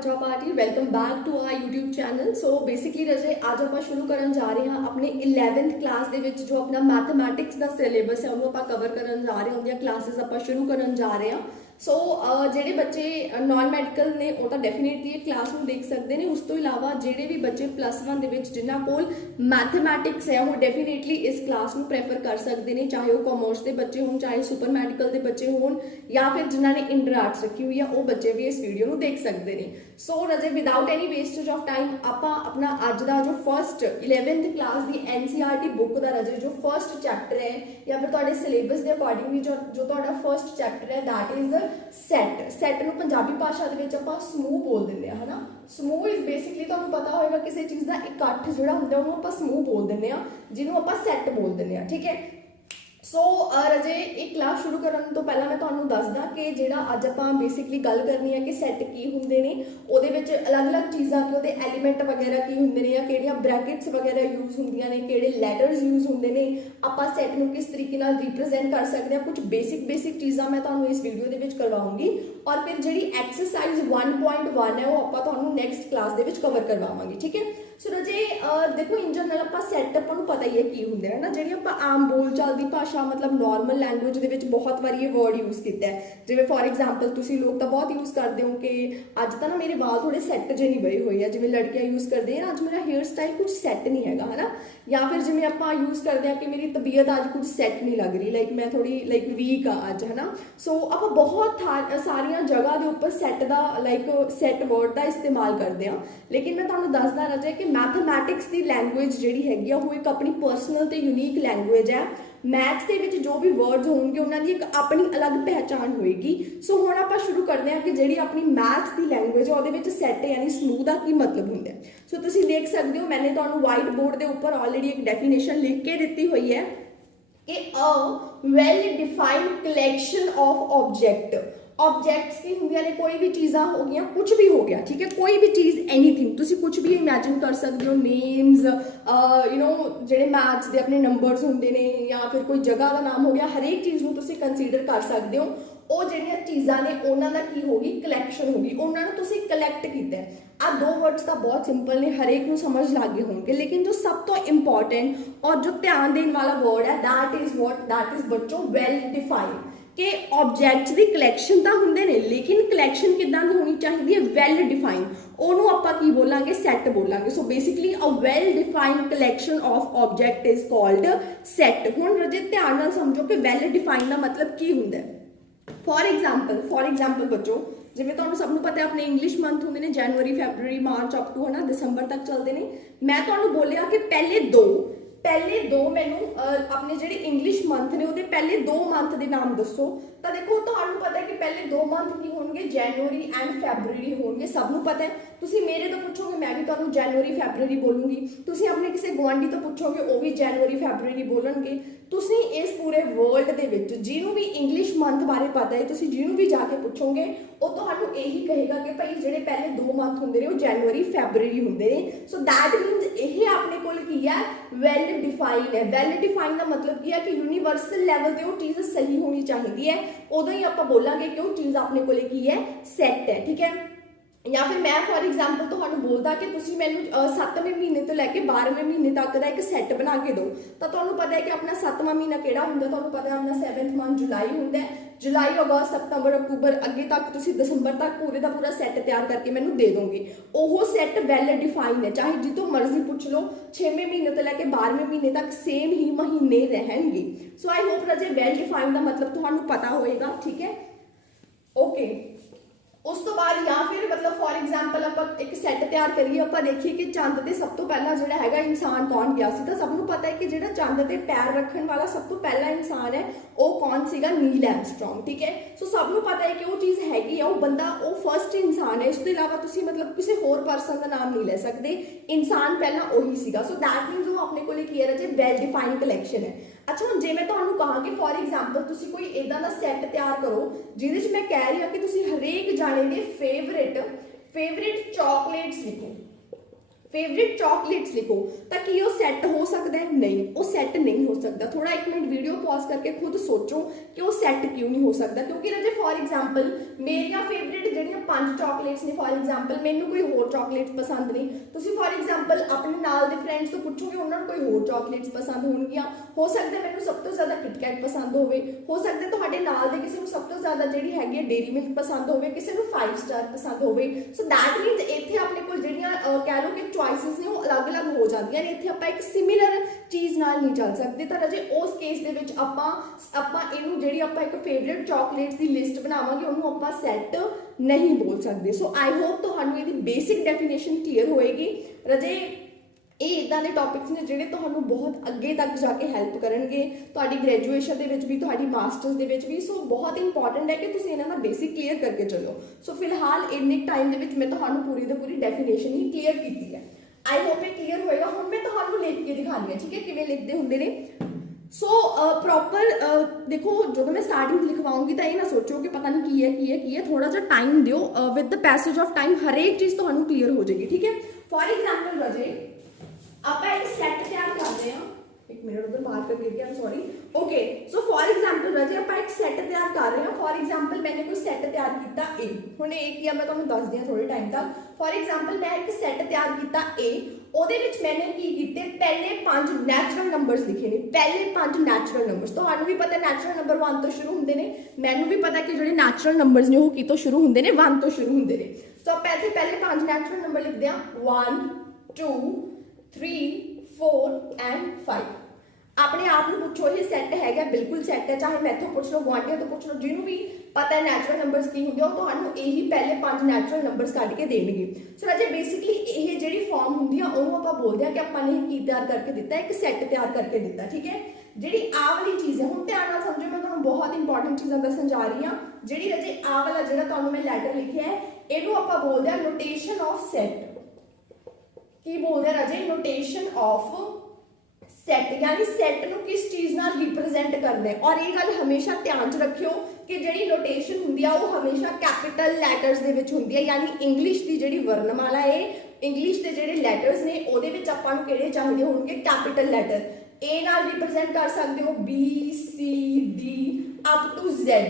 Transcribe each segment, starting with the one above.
Acha Party. Welcome back to our YouTube channel. So basically रजे आज ਆਪਾਂ ਸ਼ੁਰੂ ਕਰਨ ਜਾ ਰਹੇ ਹਾਂ ਆਪਣੇ 11th ਕਲਾਸ ਦੇ ਵਿੱਚ ਜੋ ਆਪਣਾ ਮੈਥਮੈਟਿਕਸ ਦਾ ਸਿਲੇਬਸ ਹੈ ਉਹਨੂੰ ਆਪਾਂ ਕਵਰ ਕਰਨ ਜਾ ਰਹੇ ਹਾਂ ਉਹਦੀਆਂ ਕਲਾਸਿਸ ਆਪਾਂ ਸ਼ੁਰੂ ਕਰਨ ਜਾ ਰਹੇ ਹਾਂ ਸੋ ਜਿਹੜੇ ਬੱਚੇ ਨਾਨ ਮੈਡੀਕਲ ਨੇ ਉਹ ਤਾਂ ਡੈਫੀਨੇਟਲੀ ਇਹ ਕਲਾਸ ਨੂੰ ਦੇਖ ਸਕਦੇ ਨੇ ਉਸ ਤੋਂ ਇਲਾਵਾ ਜਿਹੜੇ ਵੀ ਬੱਚੇ +1 ਦੇ ਵਿੱਚ ਜਿਨ੍ਹਾਂ ਕੋਲ ਮੈਥਮੈਟਿਕਸ ਹੈ ਉਹ ਡੈਫੀਨੇਟਲੀ ਇਸ ਕਲਾਸ ਨੂੰ ਪ੍ਰੈਫਰ ਕਰ ਸਕਦੇ ਨੇ ਚਾਹੇ ਉਹ ਕਾਮਰਸ ਦੇ ਬੱਚੇ ਹੋਣ ਚਾਹੇ ਸੁਪਰ ਮੈਡੀਕਲ ਦੇ ਬੱਚੇ ਹੋਣ ਜਾਂ ਫਿਰ ਜਿਨ੍ਹਾਂ ਨੇ ਇੰਟਰ ਆਰਟਸ ਰੱਖੀ ਹੋਈ ਆ ਉਹ ਬੱਚੇ ਵੀ ਇਸ ਵੀਡੀਓ ਨੂੰ ਦੇਖ ਸਕਦੇ ਨੇ so Raje without any wastage of time ਆਪਾਂ ਆਪਣਾ ਅੱਜ ਦਾ ਜੋ ਫਸਟ 11th ਕਲਾਸ ਦੀ NCERT ਬੁੱਕ ਦਾ ਰਜੇ ਜੋ ਫਸਟ ਚੈਪਟਰ ਹੈ ਜਾਂ ਫਿਰ ਤੁਹਾਡੇ ਸਿਲੇਬਸ ਦੇ ਅਕੋਰਡਿੰਗਲੀ ਜੋ ਤੁਹਾਡਾ ਫਸਟ ਚੈਪਟਰ ਹੈ ਦੈਟ ਇਜ਼ ਸੈਟ ਨੂੰ ਪੰਜਾਬੀ ਭਾਸ਼ਾ ਦੇ ਵਿੱਚ ਆਪਾਂ ਸਮੂਹ ਬੋਲ ਦਿੰਦੇ ਆ ਹਨਾ ਸਮੂਹ ਇਜ਼ ਬੇਸਿਕਲੀ ਤੁਹਾਨੂੰ ਪਤਾ ਹੋਵੇਗਾ ਕਿਸੇ ਚੀਜ਼ ਦਾ ਇਕੱਠ ਜਿਹੜਾ ਹੁੰਦਾ ਉਹਨੂੰ ਆਪਾਂ ਸਮੂਹ ਬੋਲ ਦਿੰਦੇ ਆ ਜਿਹਨੂੰ ਆਪਾਂ ਸੈਟ ਬੋਲ ਦਿੰਦੇ ਆ ਠੀਕ ਹੈ ਸੋ ਰਜੇ ਇਹ ਕਲਾਸ ਸ਼ੁਰੂ ਕਰਨ ਤੋਂ ਪਹਿਲਾਂ ਮੈਂ ਤੁਹਾਨੂੰ ਦੱਸਦਾ ਕਿ ਜਿਹੜਾ ਅੱਜ ਆਪਾਂ ਬੇਸਿਕਲੀ ਗੱਲ ਕਰਨੀ ਹੈ ਕਿ ਸੈੱਟ ਕੀ ਹੁੰਦੇ ਨੇ ਉਹਦੇ ਵਿੱਚ ਅਲੱਗ-ਅਲੱਗ ਚੀਜ਼ਾਂ ਕਿ ਉਹਦੇ ਐਲੀਮੈਂਟ ਵਗੈਰਾ ਕੀ ਹੁੰਦੇ ਨੇ ਜਾਂ ਕਿਹੜੀਆਂ ਬ੍ਰੈਕਟਸ ਵਗੈਰਾ ਯੂਜ਼ ਹੁੰਦੀਆਂ ਨੇ ਕਿਹੜੇ ਲੈਟਰਸ ਯੂਜ਼ ਹੁੰਦੇ ਨੇ ਆਪਾਂ ਸੈੱਟ ਨੂੰ ਕਿਸ ਤਰੀਕੇ ਨਾਲ ਰਿਪਰੈਜ਼ੈਂਟ ਕਰ ਸਕਦੇ ਹਾਂ ਕੁਝ ਬੇਸਿਕ ਚੀਜ਼ਾਂ ਮੈਂ ਤੁਹਾਨੂੰ ਇਸ ਵੀਡੀਓ ਦੇ ਵਿੱਚ ਕਰਵਾਉਂਗੀ ਔਰ ਫਿਰ ਜਿਹੜੀ ਐਕਸਰਸਾਈਜ਼ 1.1 ਹੈ ਉਹ ਆਪਾਂ ਤੁਹਾਨੂੰ ਨੈਕਸਟ ਕਲਾਸ ਦੇ ਵਿੱਚ ਕਵਰ ਕਰਵਾਵਾਂਗੇ ਠੀਕ ਹੈ ਸੋ ਰਜੇ ਦੇਖੋ ਇਨ ਜਨਰਲ ਆਪਾਂ ਸੈੱਟ ਆਪਾਂ ਨੂੰ ਪਤਾ ਹੀ ਹੈ ਕੀ ਹੁੰਦਾ ਹੈ ਨਾ ਜਿਹੜੀ ਆਪਾਂ ਆਮ ਬੋਲਚਾਲ ਦੀ ਭਾਸ਼ਾ ਮਤਲਬ ਨਾਰਮਲ ਲੈਂਗੁਏਜ ਦੇ ਵਿੱਚ ਬਹੁਤ ਵਾਰੀ ਇਹ ਵਰਡ ਯੂਜ਼ ਕੀਤਾ ਹੈ ਜਿਵੇਂ ਫੋਰ ਐਗਜ਼ਾਮਪਲ ਤੁਸੀਂ ਲੋਕ ਤਾਂ ਬਹੁਤ ਯੂਜ਼ ਕਰਦੇ ਹੋ ਕਿ ਅੱਜ ਤਾਂ ਨਾ ਮੇਰੇ ਵਾਲ ਥੋੜੇ ਸੈੱਟ ਜੇ ਨਹੀਂ ਬਣੇ ਹੋਏ ਆ ਜਿਵੇਂ ਲੜਕੀਆਂ ਯੂਜ਼ ਕਰਦੇ ਆ ਅੱਜ ਮੇਰਾ ਹੇਅਰ ਸਟਾਈਲ ਕੁਝ ਸੈੱਟ ਨਹੀਂ ਹੈਗਾ ਹਨਾ ਜਾਂ ਫਿਰ ਜਿਵੇਂ ਆਪਾਂ ਯੂਜ਼ ਕਰਦੇ ਆ ਕਿ ਮੇਰੀ ਤਬੀਅਤ ਅੱਜ ਕੁਝ ਸੈੱਟ ਨਹੀਂ ਲੱਗ ਰਹੀ ਲਾਈਕ ਮੈਂ ਥੋੜੀ ਲਾਈਕ ਵੀਕ ਆ ਅੱਜ ਹਨਾ ਸੋ ਆਪਾਂ ਬਹੁਤ ਸਾਰੀਆਂ ਜਗ੍ਹਾ ਦੇ ਉੱਪਰ ਸੈੱਟ ਦਾ ਲਾਈਕ ਸੈੱਟ ਵਰਡ ਦਾ ਇਸਤੇਮਾਲ ਕਰਦੇ ਆ ਲੇਕਿਨ ਮੈਂ ਤੁਹਾਨੂੰ ਦੱਸਦਾ ਰਜੇ ਕਿ ਮੈਥਮੈਟਿਕਸ ਦੀ ਲੈਂਗੁਏਜ ਜਿਹੜੀ ਹੈਗੀ ਆ ਉਹ ਇੱਕ ਆਪਣੀ ਪਰਸਨਲ ਤੇ ਯੂਨੀਕ ਲੈਂਗੁਏਜ ਹੈ ਮੈਥਸ ਦੇ ਵਿੱਚ ਜੋ ਵੀ ਵਰਡਸ ਹੋਣਗੇ ਉਹਨਾਂ ਦੀ ਇੱਕ ਆਪਣੀ ਅਲੱਗ ਪਹਿਚਾਣ ਹੋਏਗੀ ਸੋ ਹੁਣ ਆਪਾਂ ਸ਼ੁਰੂ ਕਰਦੇ ਹਾਂ ਕਿ ਜਿਹੜੀ ਆਪਣੀ ਮੈਥਸ ਦੀ ਲੈਂਗੁਏਜ ਹੈ ਉਹਦੇ ਵਿੱਚ ਸੈੱਟ ਯਾਨੀ ਸਮੂਹ ਦਾ ਕੀ ਮਤਲਬ ਹੁੰਦਾ ਹੈ ਸੋ ਤੁਸੀਂ ਦੇਖ ਸਕਦੇ ਹੋ ਮੈंने ਤੁਹਾਨੂੰ ਵਾਈਟ ਬੋਰਡ ਦੇ ਉੱਪਰ ਆਲਰੇਡੀ ਇੱਕ ਡੈਫੀਨੇਸ਼ਨ ਲਿਖ ਕੇ ਦਿੱਤੀ ਹੋਈ ਹੈ ਕਿ a well defined collection of object objects की होंगे ने कोई भी चीज़ा हो गया कुछ भी हो गया ठीक है कोई भी चीज़ एनीथिंग तुसी कुछ भी इमेजिन कर सकते हो नेम्स यू नो जेडे मैथ्स दे अपने नंबर्स होंगे ने या फिर कोई जगह का नाम हो गया हर एक चीज़ को तुसी कंसीडर कर सकते हो ਉਹ ਜਿਹੜੀਆਂ ਚੀਜ਼ਾਂ ਨੇ ਉਹਨਾਂ ਦਾ ਕੀ ਹੋਗੀ ਕਲੈਕਸ਼ਨ ਹੋਗੀ ਉਹਨਾਂ ਨੂੰ ਤੁਸੀਂ ਕਲੈਕਟ ਕੀਤਾ ਆ ਦੋ ਵਰਡਸ ਤਾਂ ਬਹੁਤ ਸਿੰਪਲ ਨੇ ਹਰੇਕ ਨੂੰ ਸਮਝ ਲੱਗੇ ਹੋਣਗੇ ਲੇਕਿਨ ਜੋ ਸਭ ਤੋਂ ਇੰਪੋਰਟੈਂਟ ਔਰ ਜੋ ਧਿਆਨ ਦੇਣ ਵਾਲਾ ਵਰਡ ਹੈ that is ਬੱਚੋ ਵੈਲ ਡਿਫਾਈਨਡ ਕਿ ਆਬਜੈਕਟਸ ਦੀ ਕਲੈਕਸ਼ਨ ਤਾਂ ਹੁੰਦੇ ਨੇ ਲੇਕਿਨ ਕਲੈਕਸ਼ਨ ਕਿੱਦਾਂ ਦੀ ਹੋਣੀ ਚਾਹੀਦੀ ਹੈ ਵੈਲ ਡਿਫਾਈਨਡ ਉਹਨੂੰ ਆਪਾਂ ਕੀ ਬੋਲਾਂਗੇ ਸੈੱਟ ਬੋਲਾਂਗੇ so basically a well defined collection of object is called set ਹੁਣ ਰਜੇ ਧਿਆਨ ਨਾਲ ਸਮਝੋ ਕਿ ਵੈਲ ਡਿਫਾਈਨਡ ਦਾ ਮਤਲਬ ਕੀ ਹੁੰਦਾ ਹੈ ਫॉर एग्जाम्पल बच्चों जिवें तुहानूं सब नूं पता है अपने इंग्लिश मंथ होंदे ने जनवरी फैबररी मार्च अप टू है ना दिसंबर तक चलते हैं मैं तुहानूं बोलिया कि पहले दो मैनू अपने जिहड़े इंग्लिश मंथ ने उहदे पहले 2 मंथ के नाम दसो तो देखो तुहानूं पता है कि पहले 2 मंथ की होंगे जनवरी एंड फैबररी होंगे सब नूं पता है तुसीं मेरे तो पूछोगे मैं भी तुहानूं जनवरी फैबररी बोलूँगी तुसीं अपने किसी गुआंढी तो पूछोगे वो भी जनवरी फैबररी बोलणगे तुसीं इस पूरे वर्ल्ड दे विच जिहनूं भी इंग्लिश मंथ बारे पता है तुसीं जिहनूं भी जाके पूछोगे वो तुहानूं यही कहेगा कि भाई जिहड़े पहले 2 मंथ हुंदे ने वो जनवरी फैबररी हुंदे ने सो दैट मीनस यह अपने कोल की है वैल डिफाइंड है वैल डिफाइंड का मतलब की है कि यूनीवर्सल लैवल ते वो चीज़ सही होनी चाहिए है उदों ही आपां बोलांगे कि वो चीज़ अपने कोल की है सैट है ठीक है या फिर मैं फॉर एग्जाम्पल तुहानूं बोलदा कि तुसीं मैनूं 7वें महीने तो लैके 12वें महीने तक का एक सैट बना के दो तो तुहानूं पता है कि अपना 7वां महीना किहड़ा हुंदा तुहानूं पता है अपना 7th मंथ जुलाई हुंदा है जुलाई अगस्त सितंबर अक्तूबर अगे तक तुसीं दिसंबर तक पूरे का पूरा सैट तैयार करके मैनूं दे दोगे वो सैट वैल डिफाइंड है चाहे जितों मर्जी पूछ लो 6वें महीने तो लैके 12वें महीने तक सेम ही महीने रहेंगे सो I hope Raje well defined का मतलब तुहानूं पता होएगा ठीक है ओके उस तो बाद या फिर मतलब फॉर एग्जाम्पल आप एक सैट तैयार करिए आप देखिए कि चंद ते सब तो पहला जो है इंसान कौन गया सी तो सबनों पता है कि जो चंद ते पैर रखने वाला सब तो पहला इंसान है वो कौन सीगा नील आर्मस्ट्रॉन्ग ठीक है सो सबनों पता है कि वो चीज़ हैगी है वो बंदा वो फर्स्ट इंसान है इसके अलावा तुसीं मतलब किसी होर परसन का नाम नहीं ले सकते इंसान पहला वही सीगा सो दैट मीनस वो अपने को क्लियर है जो वैल डिफाइंड कलैक्शन है अच्छा हम जे मैं तुहानूं कहां कि फॉर एग्जाम्पल तुसीं कोई इदां दा सैट तैयार करो जिहदे च मैं कह रही हां कि तुसीं हरेक जाने दे फेवरेट चॉकलेट्स लिखो फेवरेट चॉकलेट्स लिखो तो कि वो सैट हो सकता है? नहीं, वो सैट नहीं हो सकता। थोड़ा एक मिनट वीडियो पॉज करके खुद सोचो कि वो सैट क्यों नहीं हो सकता। क्योंकि राजे फॉर एग्जाम्पल मेरिया फेवरेट ਜਿਹੜੀਆਂ 5 चॉकलेट्स ने, फॉर एग्जाम्पल मैनू कोई होर चॉकलेट्स पसंद नहीं, तुसी फॉर एग्जाम्पल अपने नाल दे फ्रेंड्स तो पूछोगे उन्होंने कोई होर चॉकलेट्स पसंद होणगियां। हो सकता है मैनू सब तो ज़्यादा किटकैट पसंद हो सकता है तुहाडे नाल दे किसी नूं सब तो ज़्यादा जिहड़ी हैगी है डेयरी मिल्क पसंद होवे, किसी नूं 5 स्टार पसंद होवे। सो दैट मीनस इत्थे अपने कोल जिहड़ियां कह लो कि चॉइसिस ने वो अलग-अलग हो जांदियां ने। इत्थे आपां एक सिमिलर चीज़ नाल नहीं चल सकते। तो राजे उस केस दे विच आपां इहनूं जिहड़ी आपां एक फेवरेट चॉकलेट्स की लिस्ट बनावांगे उहनूं आपां सैट नहीं बोल सकते। सो आई होप तुहानूं इहदी बेसिक डेफिनेशन क्लीयर होएगी। राजे ਇਹ ਇਦਾਂ ਦੇ ਟੌਪਿਕਸ ਨੇ ਜਿਹੜੇ ਤੁਹਾਨੂੰ ਬਹੁਤ ਅੱਗੇ ਤੱਕ ਜਾ ਕੇ ਹੈਲਪ ਕਰਨਗੇ ਤੁਹਾਡੀ ਗ੍ਰੈਜੂਏਸ਼ਨ ਦੇ ਵਿੱਚ ਵੀ, ਤੁਹਾਡੀ ਮਾਸਟਰਸ ਦੇ ਵਿੱਚ ਵੀ। ਸੋ ਬਹੁਤ ਇੰਪੋਰਟੈਂਟ ਹੈ ਕਿ ਤੁਸੀਂ ਇਹਨਾਂ ਦਾ ਬੇਸਿਕ ਕਲੀਅਰ ਕਰਕੇ ਚੱਲੋ। ਸੋ ਫਿਲਹਾਲ ਇੰਨੇ ਟਾਈਮ ਦੇ ਵਿੱਚ ਮੈਂ ਤੁਹਾਨੂੰ ਪੂਰੀ ਦੀ ਪੂਰੀ ਡੈਫੀਨੇਸ਼ਨ ਹੀ ਕਲੀਅਰ ਕੀਤੀ ਹੈ। ਆਈ ਹੋਪ ਇਹ ਕਲੀਅਰ ਹੋਏਗਾ। ਹੁਣ ਮੈਂ ਤੁਹਾਨੂੰ ਲਿਖ ਕੇ ਦਿਖਾਣੀ ਹੈ, ਠੀਕ ਹੈ, ਕਿਵੇਂ ਲਿਖਦੇ ਹੁੰਦੇ ਨੇ। ਸੋ ਪ੍ਰੋਪਰ ਦੇਖੋ, ਜਦੋਂ ਮੈਂ ਸਟਾਰਟਿੰਗ ਲਿਖਵਾਉਂਗੀ ਤਾਂ ਇਹ ਨਾ ਸੋਚੋ ਕਿ ਪਤਾ ਨਹੀਂ ਕੀ ਹੈ। ਥੋੜਾ ਜਿਹਾ ਟਾਈਮ ਦਿਓ, with the passage of time ਹਰੇਕ ਚੀਜ਼ ਤੁਹਾਨੂੰ ਕਲੀਅਰ ਹੋ ਜਾਏਗੀ, ਠੀਕ ਹੈ। ਫॉर एग्जांपल ਰਾਜੇ ਆਪਾਂ ਇੱਕ ਸੈੱਟ ਤਿਆਰ ਕਰਦੇ ਹਾਂ। ਇੱਕ ਮਿੰਟ ਉਧਰ ਮਾਰ ਕੇ ਲਿਖ ਕੇ I'm sorry. Okay, so for example Raje ਆਪਾਂ ਇੱਕ ਸੈੱਟ ਤਿਆਰ ਕਰ ਰਹੇ ਹਾਂ। ਫॉर एग्जांपल मैंने कोई ਸੈੱਟ ਤਿਆਰ ਕੀਤਾ A। ਹੁਣ ਇਹ ਕੀ ਆ ਮੈਂ ਤੁਹਾਨੂੰ ਦੱਸਦੀ ਹਾਂ ਥੋੜੇ ਟਾਈਮ ਤੱਕ। फॉर एग्जांपल ਮੈਂ ਇੱਕ ਸੈੱਟ ਤਿਆਰ ਕੀਤਾ A, ਉਹਦੇ ਵਿੱਚ ਮੈंने ਕੀ ਕੀਤੇ, ਪਹਿਲੇ 5 ਨੈਚੁਰਲ ਨੰਬਰਸ ਲਿਖੇ ਨੇ। ਪਹਿਲੇ 5 ਨੈਚੁਰਲ ਨੰਬਰਸ, ਤੁਹਾਨੂੰ ਵੀ ਪਤਾ ਨੈਚੁਰਲ ਨੰਬਰ 1 ਤੋਂ ਸ਼ੁਰੂ ਹੁੰਦੇ ਨੇ, ਮੈਨੂੰ ਵੀ ਪਤਾ ਕਿ ਜਿਹੜੇ ਨੈਚੁਰਲ ਨੰਬਰਸ ਨੇ ਉਹ ਕਿਤੋਂ ਸ਼ੁਰੂ ਹੁੰਦੇ ਨੇ, 1 ਤੋਂ ਸ਼ੁਰੂ ਹੁੰਦੇ ਨੇ। ਸੋ ਆਪਾਂ ਇੱਥੇ ਪਹਿਲੇ 5 ਨੈਚੁਰਲ ਨੰਬਰ ਲਿਖਦੇ ਹਾਂ, 1 2 3 4 एंड 5। अपने आप में पूछो ये सैट है? बिल्कुल सैट है। चाहे मैथों पूछ लो, गुआढ़ियों तो पूछ लो, जिन्होंने भी पता है नैचुरल नंबर्स की होंगे वो तो यही पहले 5 नैचुरल नंबर्स कढ़ के देंगे। सो राजे बेसिकली ये जी फॉर्म होंगी उन्होंने आप बोलते हैं कि अपने की तैयार करके दिता, एक सैट तैयार करके दिता, ठीक है। जी आ वाली चीज़ है, हम ध्यान नाल समझो, मैं तुहानूं बहुत इंपॉर्टेंट चीज़ां दस्सण जा रही हाँ। जी राजे आ वाला जो तुहानूं मैं लैटर लिखिया है, इहनूं आपां बोलते हैं नोटेशन ऑफ सैट। की बोलते हैं राजे? नोटेशन ऑफ सैट, यानी सैट नूं किस चीज़ नाल रिप्रेजेंट करना है। और ये गल हमेशा ध्यान च रखियो कि जिहड़ी नोटेशन हुंदी आ वो हमेशा कैपिटल लैटर्स दे विच हुंदी है। यानी इंग्लिश की जिहड़ी वर्णमाला है, इंग्लिश के जिहड़े लैटर्स ने उहदे विच आपां नूं किहड़े चाहीदे होणगे? Capital letter. ए नाल रिप्रेजेंट कर सकते हो B C D up to Z,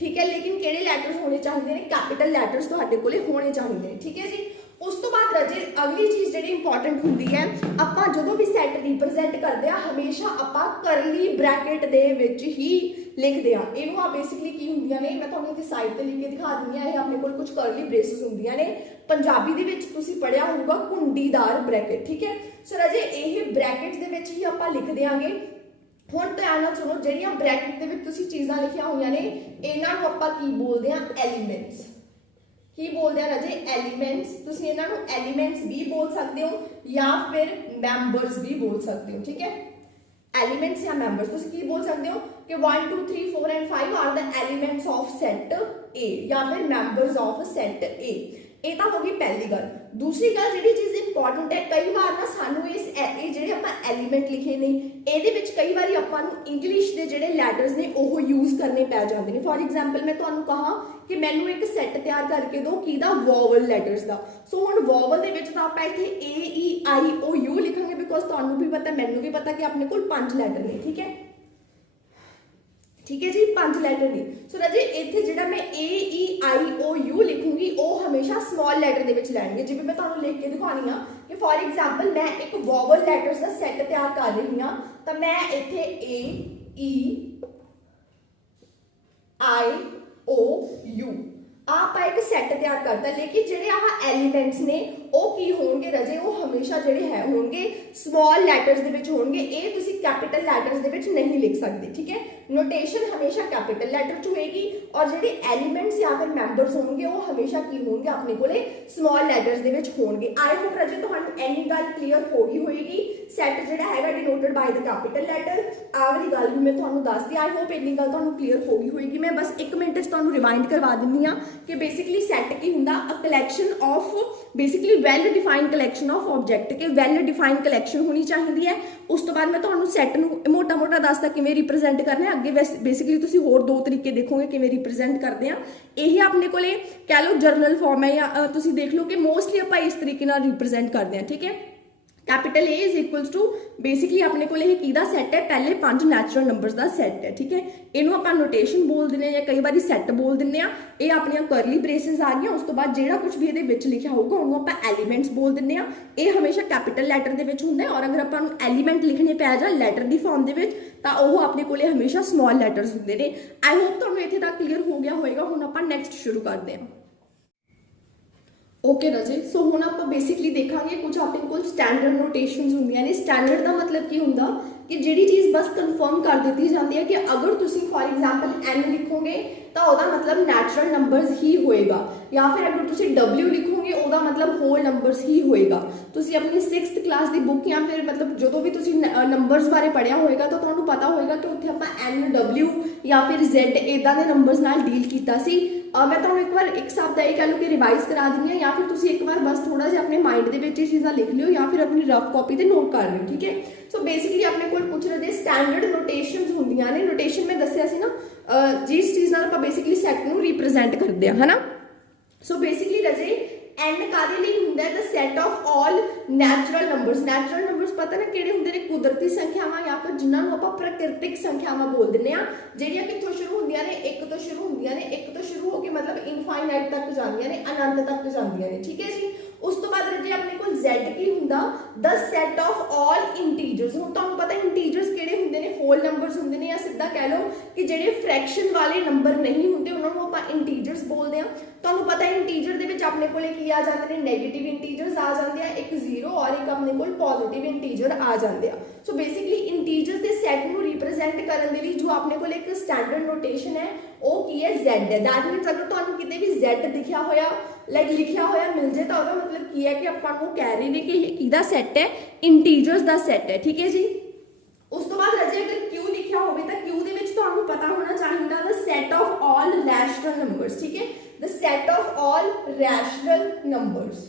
ठीक है। लेकिन किहड़े लैटर्स होने चाहिए ने? कैपिटल लैटर्स तुहाडे कोले होने चाहिए, ठीक है जी। उस तो बाद राजे अगली चीज़ जी इंपॉर्टेंट होंगी है, आपां जदों भी सैट रिप्रेजेंट करते हैं हमेशा आपां करली ब्रैकेट दे विच ही लिखते हैं। इनू आप बेसिकली की होंदियां ने, मैं तुहानूं इत्थे साइड ते लिख के दिखा दिंदी हां। अपने कोल कुछ करली ब्रेसिस होंदियां ने, पंजाबी दे विच तुसीं पढ़िया होगा कुंडीदार ब्रैकेट, ठीक है। सो राजे ये ब्रैकेट्स दे विच ही आपां लिख देंगे। हुण ध्यान नाल सुनो, जिहड़ियां ब्रैकेट दे विच तुसीं चीज़ां लिखियां होईयां ने इन्हां नूं आपां की बोलदे हां? एलीमेंट्स। की बोलते हैं राजे? एलीमेंट्स। तुसीं इन्हां नूं एलीमेंट्स भी बोल सकते हो या फिर मैंबर्स भी बोल सकते हो, ठीक है। एलीमेंट्स या मैंबर्स तुसीं की बोल सकते हो कि 1 2 3 4 and 5 are the elements of set A या फिर मैंबर्स ऑफ सैट ए। ये तो होगी पहली गल। दूसरी गल जी चीज़ इंपॉर्टेंट है, कई बार ना सानू इस जो आप एलीमेंट लिखे ने ये कई बार आपां इंग्लिश के जोड़े लैटर्स ने वो यूज़ करने पै जाते हैं। फॉर एग्जाम्पल मैं तुहानूं कहा कि मैनू एक सैट तैयार करके दो किहदा? वॉवल लैटर्स का। सो हुण वॉवल दे विच तां आपां इत्थे AEIOU लिखांगे, बिकॉज तुहानूं भी पता मैनू भी पता कि अपने कोल 5 लैटर ने, ठीक है, ठीक है जी, 5 लैटर ने। सो राजे इत्थे जिहड़ा मैं AEIOU लिखूंगी वो हमेशा स्मॉल लैटर दे विच लैणगे। जिवें मैं तुहानूं लिख के दिखानी हाँ कि फॉर एग्जाम्पल मैं एक वॉवल लैटर्स का सैट तैयार कर रही हाँ, तो मैं इत्थे AEIOU आप एक सैट तैयार करता। लेकिन जिहड़े आह एलीमेंट्स ने वो की होणगे राजे? वो हमेशा जिहड़े है होणगे स्मॉल लैटर्स दे विच होणगे। ये तुसीं कैपिटल लैटर्स दे विच नहीं लिख सकते, ठीक है। नोटेशन हमेशा कैपिटल लैटर च होएगी और जिहड़े एलीमेंट्स या फिर मैंबर्स होणगे वो हमेशा की होणगे? अपने कोले स्मॉल लैटर्स दे विच होणगे। आई होप राजे तुहानूं इन्नी गल क्लीयर हो गई होएगी। सैट जिहड़ा हैगा denoted by the capital letter, आ वाली गल भी मैं तुहानूं दसदी। आई होप इन्नी गल तुहानूं क्लीयर हो गई होएगी। मैं बस 1 मिनट च तुहानूं रिवाइंड करवा दिंदी हां कि बेसिकली सैट की हुंदा? A collection of basically well defined collection of object के वैल डिफाइंड कलैक्शन होनी चाहिए है। उस तो बाद मैं तुहानूं सैट नूं मोटा मोटा दसदा किवें रिप्रेजेंट करना है। अगे बेसिकली तुसीं होर 2 तरीके देखोगे किवें रिप्रेजेंट करते हैं। यही अपने कोले कह लो जर्नल फॉर्म है या तुसीं देख लो कि मोस्टली आपां इस तरीके नाल रिप्रेजेंट करते हैं, ठीक है। Capital A is equals to basically अपने को किहदा सैट है, पहले 5 नैचुरल नंबर्स का सैट है, ठीक है। इनू आप नोटेशन बोल दें या कई बार सैट बोल दें, ये अपन करली ब्रेसिस आ गई। उस तो बाद जो कुछ भी ये लिखा होगा उन्होंने आप एलीमेंट्स बोल दें, ये हमेशा कैपिटल लैटर के होंगे। और अगर अपन एलीमेंट लिखने पै जाए लैटर की फॉर्म के तो वह अपने को हमेशा स्मॉल लैटर्स होंगे ने। आई होप तुहानू इत्थे तक क्लीयर हो गया होगा। हुण आपां नैक्सट शुरू करते हैं। ओके राजे, सो हुण आपां बेसिकली देखांगे कुछ अपने को स्टैंडर्ड नोटेशंस होंदियां ने। स्टैंडर्ड का मतलब की हुंदा कि जिहड़ी चीज़ बस कन्फर्म कर दी जाती है कि अगर तुसीं फॉर एग्जाम्पल एन लिखोगे तो वह मतलब नैचुरल नंबर्स ही होएगा, या फिर अगर तुसीं डब्ल्यू लिखोगे वह मतलब होल नंबर्स ही होएगा। तुसीं अपनी 6th क्लास की बुक या फिर मतलब जो भी तुसीं नंबर्स बारे पढ़िया होएगा तो तुहानूं पता होएगा कि उत्थे आपां एन डब्ल्यू या फिर जेड इदां दे नंबर्स नाल डील कीता सी। मैं तुहानूं एक बार एक हिसाब का कह लो कि रिवाइज करा दी या फिर तुसीं एक बार बस थोड़ा जिहा अपने माइंड के चीज़ां लिख लियो या फिर अपनी रफ कॉपी ते नोट कर लियो, ठीक है। सो बेसिकली अपने को कुछ रजे स्टैंडर्ड नोटेशंस होंदियां ने। नोटेशन में दस्सिया सी ना जिस चीज़ नाल आपां बेसिकली सैट नूं रिप्रेजेंट करदे हां, है ना। सो बेसिकली रजे एन कादे लई हुंदा है the set of all natural numbers. Natural numbers पता ना किहड़े हुंदे ने, कुदरती संख्यावां या फिर जिन्हां नूं आपां प्राकृतिक संख्यावां बोल दिंदे आ, जिहड़ियां कित्थों शुरू हुंदियां ने, एक तो शुरू हुंदियां ने, एक तो शुरू होके मतलब इनफाइनाइट तक जांदियां ने, अनंत तक जांदियां ने, ठीक है जी। उस तो बाद रजे अपने को Z की हुंदा the set of all integers. हुण तुहानूं पता इंटीजर्स किहड़े हुंदे ने, होल नंबर्स हुंदे ने, या सीधा कह लो कि जिहड़े फ्रैक्शन वाले नंबर नहीं हुंदे उन्हां नूं आपां इंटीजर्स बोलदे आ। तुहानूं पता है इंटीजर दे विच अपने कोले की आ जांदे ने, नेगेटिव इंटीजर्स आ जांदे आ, एक जीरो और एक अपने कोल पॉजिटिव इंटीजर आ जांदे आ। सो बेसिकली इंटीजर्स दे सैट नूं रिप्रेजेंट करन दे लई जो अपने कोले एक स्टैंडर्ड नोटेशन है वो की है Z है। दैट मीनस अगर तुहानूं किते भी Z दिखिया होया लाइक लिखिया होया मिल जाए तो उसका मतलब की है कि आपां नूं कह रहे हैं कि किहदा सैट है, इंटीजर्स दा सैट है, ठीक है जी। उस तो बाद रजे अगर Q लिखिया होवे तो Q दे विच तुहानूं पता होना चाहिए the set of all rational numbers, ठीक है। The set of all rational numbers,